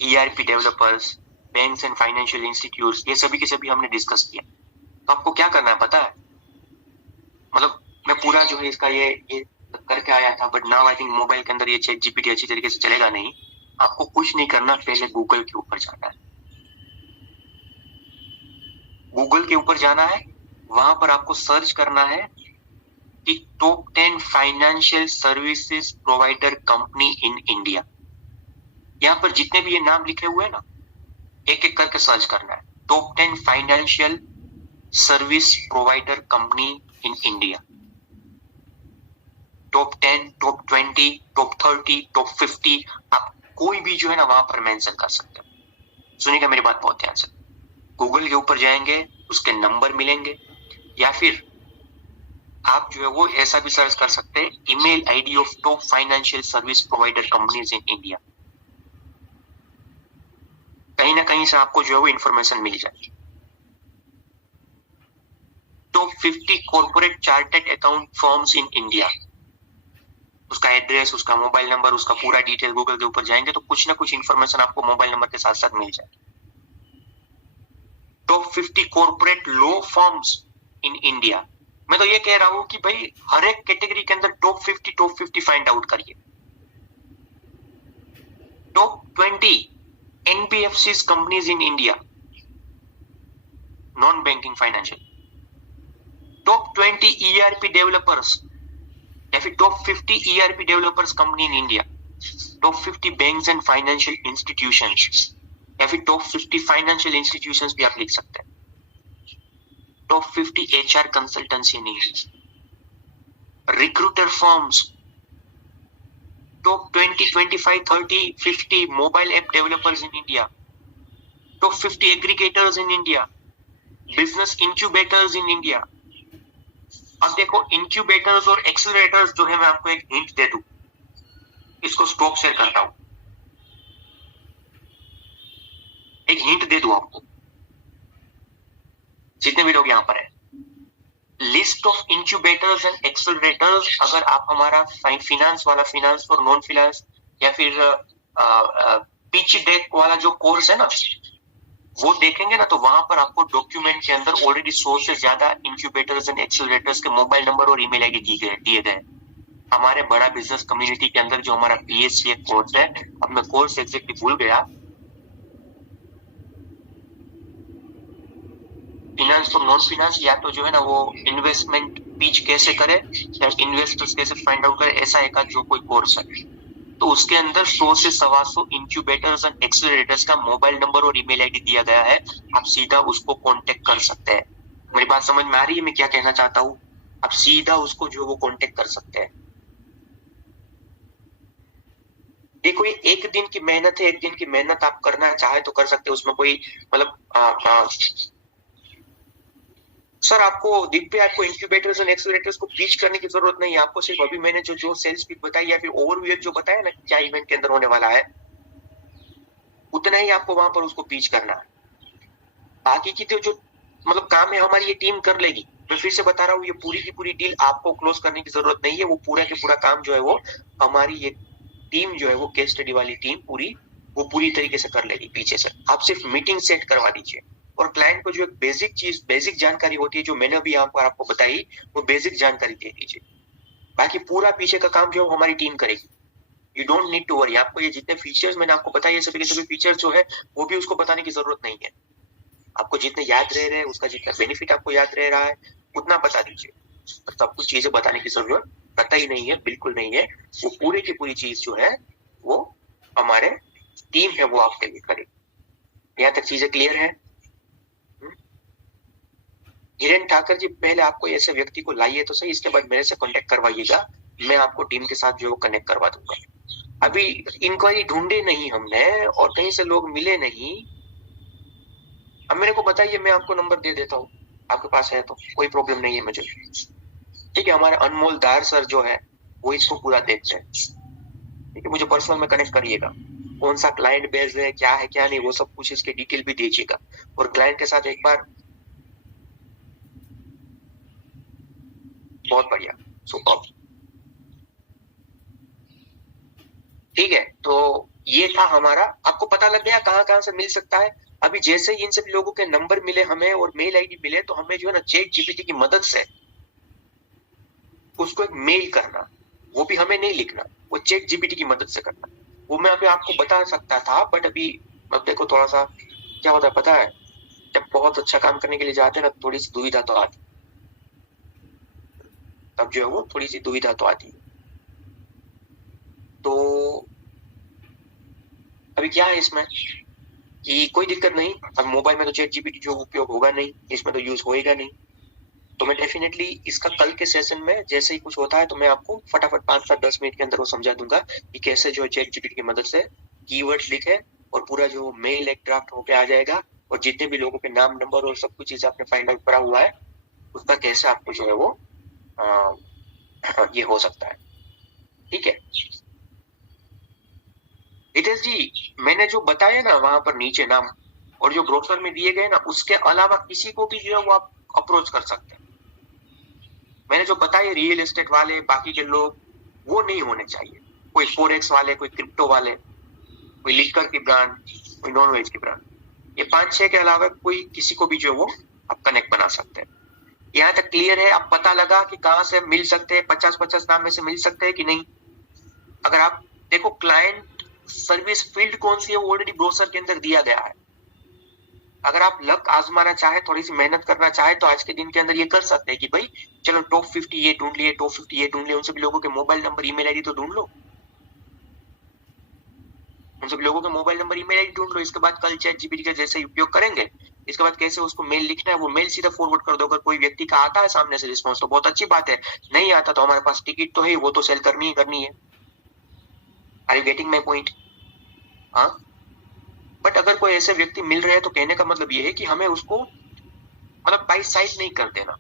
ERP developers, banks and financial institutes, ये सभी के सभी हमने डिस्कस किया। तो आपको क्या करना है पता है, मतलब मैं पूरा जो है इसका ये करके आया था, but now I think mobile के अंदर ये चैट जीपीटी अच्छी तरीके से चलेगा नहीं। आपको कुछ नहीं करना, पहले गूगल के ऊपर जाना है, गूगल के ऊपर जाना है, वहां पर आपको सर्च करना है कि top 10 financial services provider company in India. यहाँ पर जितने भी ये नाम लिखे हुए हैं ना, एक एक करके सर्च करना है, top 10 financial service provider company in India. Top 10, top 20, top 30, top 50, आप कोई भी जो है ना वहां पर मेंशन कर सकते हैं। सुनिएगा मेरी बात बहुत ध्यान से। गूगल के ऊपर जाएंगे, उसके नंबर मिलेंगे, या फिर आप जो है वो ऐसा भी सर्च कर सकते हैं, email ID of top financial service provider companies in India. कहीं ना कहीं से आपको जो है वो इंफॉर्मेशन मिल जाएगी। Top 50 corporate chartered account firms in India, उसका एड्रेस, उसका मोबाइल नंबर, उसका पूरा डिटेल गूगल के ऊपर जाएंगे तो कुछ ना कुछ इंफॉर्मेशन आपको मोबाइल नंबर के साथ साथ मिल जाएगी। Top 50 corporate law firms in India, मैं तो ये कह रहा हूं कि भाई हर एक कैटेगरी के अंदर टॉप 50 फाइंड आउट करिए। Top 20 NBFC companies in India, non banking financial. Top 20 ERP developers या फिर top 50 ERP developers company in India. Top 50 banks and financial institutions या फिर टॉप 50 फाइनेंशियल इंस्टीट्यूशंस भी आप लिख सकते हैं। Top 50 HR consultancy in India, recruiter firms, top 20, 25, 30, 50 mobile app developers in India, top 50 aggregators in India, business incubators in India. अब देखो incubators और एक्सेलरेटर्स जो है, मैं आपको एक हिंट दे दूं, इसको स्टॉक शेयर करता हूं, एक हिंट दे दूं आपको, जितने भी लोग यहां पर है, list of incubators and accelerators. अगर आप हमारा फिनेंस वाला, फिनेंस फॉर नॉन फिनेंस या फिर पिच डेक वाला जो कोर्स है ना, वो देखेंगे ना, तो वहां पर आपको डॉक्यूमेंट के अंदर ऑलरेडी 100 से ज्यादा इंक्यूबेटर्स एंड एक्सेलरेटर्स के मोबाइल नंबर और ईमेल आईडी दिए गए। हमारे बड़ा बिजनेस कम्युनिटी के अंदर जो हमारा पीएससी कोर्स है, अब मैं कोर्स एग्जैक्टली भूल गया, फिनेंस और नॉन फिनेंस, या तो जो है ना वो इन्वेस्टमेंट पिच कैसे करे या इन्वेस्टर्स कैसे फाइंड आउट करे, ऐसा एक जो कोई कोर्स है, तो उसके अंदर 100 से 125 इंक्यूबेटर्स एंड एक्सेलरेटर्स का मोबाइल नंबर और ईमेल आईडी दिया गया है। आप सीधा उसको कांटेक्ट कर सकते हैं। मेरी बात समझ में आ रही है मैं क्या कहना चाहता हूँ? आप सीधा उसको जो वो कांटेक्ट कर सकते हैं। देखो ये एक दिन की मेहनत है, एक दिन की मेहनत आप करना चाहे तो कर सकते हैं, उसमें कोई मतलब सर आपको दिव्य, आपको इंक्यूबेटर्स और एक्सेलरेटर्स को पिच करने की जरूरत नहीं है। आपको सिर्फ अभी मैंने जो सेल्स पिच बताई या फिर ओवरव्यू जो बताया ना क्या इवेंट के अंदर होने वाला है, उतना ही आपको वहां पर उसको पिच करना है। बाकी की जो मतलब काम है हमारी ये टीम कर लेगी। मैं फिर से बता रहा हूँ, ये पूरी की पूरी डील आपको क्लोज करने की जरूरत नहीं है। वो पूरा के पूरा काम जो है वो हमारी ये टीम जो है वो केस स्टडी वाली टीम पूरी तरीके से कर लेगी पीछे से। आप सिर्फ मीटिंग सेट करवा दीजिए और क्लाइंट को जो एक बेसिक जानकारी होती है जो मैंने अभी यहाँ पर आपको बताई, वो बेसिक जानकारी दे दीजिए। बाकी पूरा पीछे का काम जो है हमारी टीम करेगी। You don't need to worry. आपको ये जितने फीचर्स मैंने आपको बताए, सभी के सभी फीचर्स जो है वो भी उसको बताने की जरूरत नहीं है। आपको जितने याद रह रहे हैं, उसका जितना बेनिफिट आपको याद रह रहा है उतना बता दीजिए। सब कुछ चीजें बताने की जरूरत पता ही नहीं है, बिल्कुल नहीं है। वो पूरे की पूरी चीज जो है वो हमारे टीम है वो आपके लिए करेगी। यहाँ तक चीजें क्लियर है? हिरेन ठाकर जी, पहले आपको ऐसे व्यक्ति को लाइए तो सही, इसके बाद मेरे से कांटेक्ट करवाइएगा, मैं आपको टीम के साथ जो है कनेक्ट करवा दूंगा। अभी इंक्वायरी ढूंढे नहीं हमने और कहीं से लोग मिले नहीं। अब मेरे को बताइए, मैं आपको नंबर दे देता हूँ, आपके पास है तो कोई प्रॉब्लम नहीं है मुझे। ठीक है, हमारे अनमोल दार सर जो है वो इसको पूरा देखते हैं। ठीक है, मुझे पर्सनल में कनेक्ट करिएगा, कौन सा क्लाइंट बेस है, क्या है क्या नहीं, वो सब कुछ इसके डिटेल भी दीजिएगा और क्लाइंट के साथ एक बार। बहुत बढ़िया, सुपर। ठीक है, तो ये था हमारा। आपको पता लग गया कहाँ कहाँ से मिल सकता है। अभी जैसे ही इन सभी लोगों के नंबर मिले हमें और मेल आईडी मिले, तो हमें जो है ना चैट जीपीटी की मदद से उसको एक मेल करना, वो भी हमें नहीं लिखना, वो चैट जीपीटी की मदद से करना। वो मैं अभी आपको बता सकता था, बट अभी अब देखो थोड़ा सा क्या होता है पता है, जब बहुत अच्छा काम करने के लिए जाते हैं ना, थोड़ी सी दुविधा तो आती, तब जो है वो थोड़ी सी दुविधा तो आती है। तो अभी क्या है इसमें कि कोई दिक्कत नहीं, अब मोबाइल में तो चैट जीपीटी जो उपयोग होगा नहीं, इसमें तो यूज होएगा नहीं। तो मैं डेफिनेटली इसका कल के सेशन में जैसे ही कुछ होता है तो मैं आपको फटाफट 5-7-10 मिनट के अंदर वो समझा दूंगा कि कैसे जो चैट जीपीटी की मदद से कीवर्ड्स लिखे और पूरा जो मेल एक ड्राफ्ट होके आ जाएगा और जितने भी लोगों के नाम नंबर और सब कुछ चीजें आपने फाइंड आउट करा हुआ है उसका कैसे आपको जो है वो ये हो सकता है। ठीक है हितेश जी, मैंने जो बताया ना वहां पर नीचे नाम और जो ब्रोशर में दिए गए ना उसके अलावा किसी को भी जो है वो आप अप्रोच कर सकते हैं। मैंने जो बताया रियल एस्टेट वाले बाकी के लोग वो नहीं होने चाहिए, कोई फोरेक्स वाले, कोई क्रिप्टो वाले, कोई लिकर की ब्रांड, कोई नॉन वेज की ब्रांड, ये 5-6 के अलावा कोई किसी को भी जो वो आप कनेक्ट बना सकते हैं। यहाँ तक क्लियर है? आप पता लगा कि कहाँ से मिल सकते हैं, 50-50 नाम में से मिल सकते हैं कि नहीं? अगर आप देखो क्लाइंट सर्विस फील्ड कौन सी है वो ऑलरेडी ब्रोशर के अंदर दिया गया है। अगर आप लक आजमाना चाहे, थोड़ी सी मेहनत करना चाहे तो आज के दिन के अंदर ये कर सकते हैं कि भाई चलो टॉप 50 ये ढूंढ लिए, टॉप 50 ये ढूंढ लिए, उन सभी लोगों के मोबाइल नंबर ईमेल आईडी तो ढूंढ लो, उन सभी लोगों के मोबाइल नंबर ईमेल आईडी ढूंढ लो। इसके बाद कल चैट जीपीटी का जैसे उपयोग करेंगे, इसके बाद कैसे उसको मेल लिखना है वो मेल सीधा फॉरवर्ड कर दो। अगर कोई व्यक्ति का आता है सामने से रिस्पॉन्स तो बहुत अच्छी बात है, नहीं आता तो हमारे पास टिकट तो है, वो तो सेल करनी ही करनी है। Are you getting my point? हाँ, बट अगर कोई ऐसे व्यक्ति मिल रहे हैं तो कहने का मतलब ये है कि हमें उसको मतलब बाई साइड नहीं कर देना,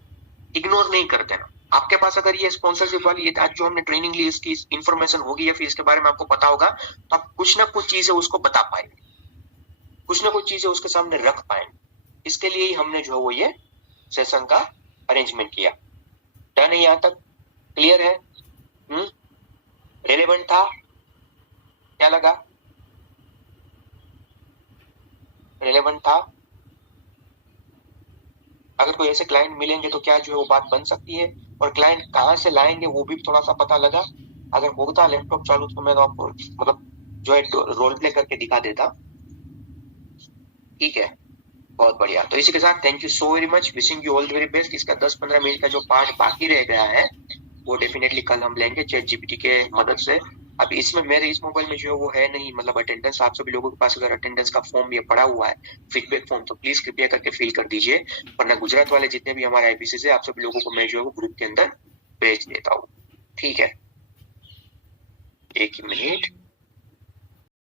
इग्नोर नहीं कर देना। आपके पास अगर ये स्पॉन्सरशिप वाली ये आज जो हमने ट्रेनिंग ली इसकी इंफॉर्मेशन होगी या फिर इसके बारे में आपको पता होगा तो आप कुछ ना कुछ चीजें उसको बता पाएंगे, कुछ ना कुछ चीजें उसके सामने रख पाएंगे। इसके लिए ही हमने जो है वो ये सेशन का अरेंजमेंट किया। डन है? यहाँ तक क्लियर है? रेलेवेंट था? क्या लगा? रेलेवेंट था? अगर कोई ऐसे क्लाइंट मिलेंगे तो क्या जो है वो बात बन सकती है, और क्लाइंट कहाँ से लाएंगे वो भी थोड़ा सा पता लगा। अगर होता लैपटॉप चालू तो मैं तो आपको मतलब जो है रोल प्ले करके दिखा देता। ठीक है, बहुत बढ़िया। तो इसी के साथ thank you so very much, wishing you all the very best. इसका 10-15 मिनट का जो पार्ट बाकी रह गया है वो डेफिनेटली कल हम लेंगे चैट जीपीटी के मदद से। अभी इसमें मेरे इस मोबाइल में जो है वो है नहीं मतलब अटेंडेंस। आप सभी लोगों के पास अगर अटेंडेंस का फॉर्म ये पड़ा हुआ है, फीडबैक फॉर्म, तो प्लीज कृपया करके फिल कर दीजिए, वरना गुजरात वाले जितने भी हमारे आईपीसी से आप सभी लोगों को मैं जो है वो ग्रुप के अंदर भेज देता हूँ। ठीक है, एक ही मिनट।